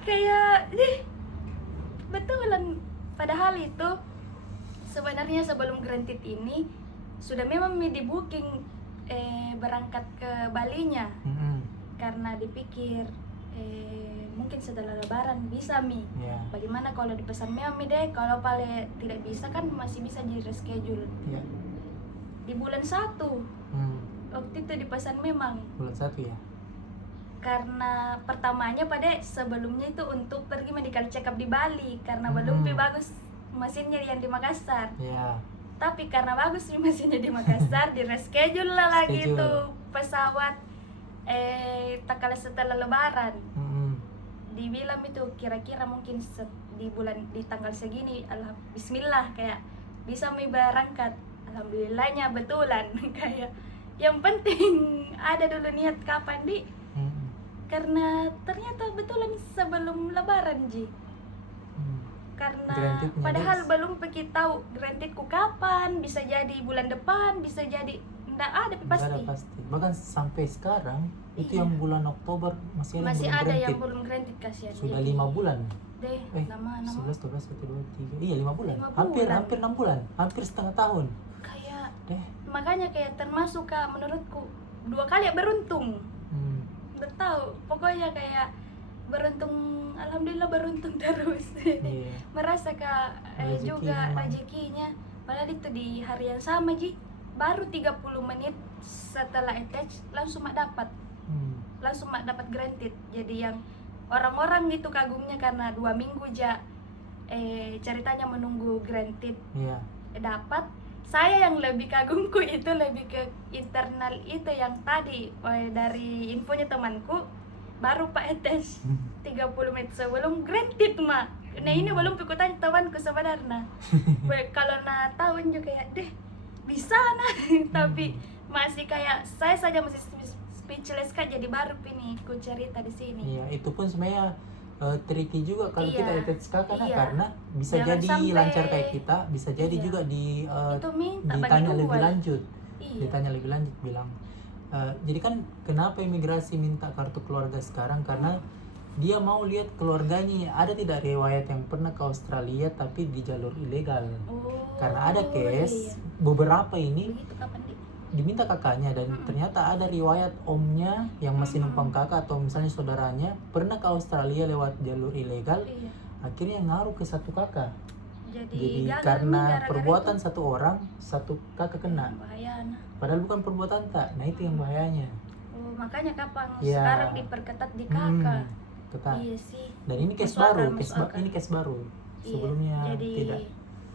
kayak betulan. Padahal itu sebenarnya sebelum granted ini sudah memang di booking berangkat ke Balinya, karena dipikir mungkin setelah lebaran bisa mi. Iya. Bagaimana kalau dipesan memang mi deh, kalau paling tidak bisa kan masih bisa di reschedule. Iya. Di bulan 1 waktu itu dipesan memang, Bulan 1 ya. karena pertamanya pada sebelumnya itu untuk pergi medical check up di Bali karena belum bagus mesinnya yang di Makassar. Iya. Tapi karena bagus mesinnya di Makassar di reschedule lah lagi Schedule. itu pesawat tak kalah setelah lebaran. Dibilang itu kira-kira mungkin di tanggal segini bismillah kayak bisa mi berangkat. Alhamdulillahnya betulan kayak yang penting ada dulu niat kapan karena ternyata betulan sebelum lebaran ji. Karena Grantednya padahal guys. belum pergi tahu grantedku kapan, bisa jadi bulan depan, bisa jadi nggak ada Nggak pasti. ada pasti. Bahkan sampai sekarang itu Iya. yang bulan Oktober masih ada Masih yang belum ada yang granted. belum granted kasihan. Sudah Jadi, 5 bulan. deh, nama 11, 12, 1, 2, 3. Iya 5 bulan. 5 Hampir bulan. hampir 6 bulan. Hampir setengah tahun. kayak Deh. makanya kayak termasuk kak menurutku 2 kali ya beruntung. Udah tahu, pokoknya kayak beruntung, alhamdulillah beruntung terus. Iya. Merasa kak Rezeki juga memang. rezekinya. Padahal itu di hari yang sama ji, baru 30 menit setelah attach langsung mak dapat. Langsung mak dapat granted. Jadi yang orang-orang itu kagumnya karena 2 minggu ceritanya menunggu granted Iya. dapat. Saya yang lebih kagumku itu lebih ke internal itu yang tadi dari infonya temanku baru pak attach 30 menit sebelum granted mak. Nah ini belum pikutanya temanku sebenarnya. Kalau na tahun juga ya deh bisa nah tapi masih kayak saya saja masih speechless kak. Jadi baru ini ku cerita di sini. Iya, itu pun sebenarnya tricky juga kalau Iya. kita attach kakak Iya. karena bisa Jangan jadi sampai- lancar kayak kita, bisa jadi Iya. juga Itu minta bagi ditanya lebih dua. lanjut. Iya. Ditanya lebih lanjut bilang jadi kan kenapa imigrasi minta kartu keluarga sekarang karena dia mau lihat keluarganya ada tidak riwayat yang pernah ke Australia tapi di jalur ilegal. Oh, Karena ada case iya. beberapa ini Begitu kapan di? diminta kakaknya dan ternyata ada riwayat omnya yang masih numpang kakak atau misalnya saudaranya pernah ke Australia lewat jalur ilegal, Iya. akhirnya ngaruh ke satu kakak. Jadi Jadi gagal nih karena gara-gara perbuatan itu. satu orang, satu kakak kena. Bahaya nah. Padahal bukan perbuatan tak. Nah itu yang bahayanya. Oh, makanya kapan Iya. sekarang diperketat di kakak. Ketat. Iya sih. Dan ini case Masuk baru, akal, masuk akal. ini case baru. Iya, Sebelumnya jadi tidak.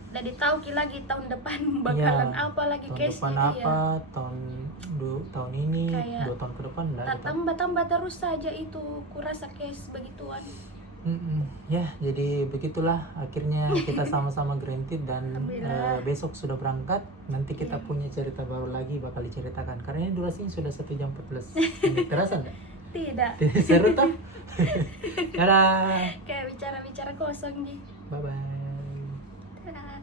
Jadi tahu ki lagi tahun depan bakalan Iya, apa lagi Tahun case depan ini apa? Tahun ini, Kayak 2 tahun ke depan enggak ya. ada. Tambah terus saja itu kurasa case begituan. Ya, jadi begitulah akhirnya kita sama-sama granted dan Alhamdulillah. besok sudah berangkat. Nanti kita Iya. punya cerita baru lagi bakal diceritakan. Karena ini durasinya sudah 1 jam 14 menit. Terasa enggak? Tidak. Seru toh? Dadah. Kayak bicara-bicara kosong nih. Bye bye. Dadah.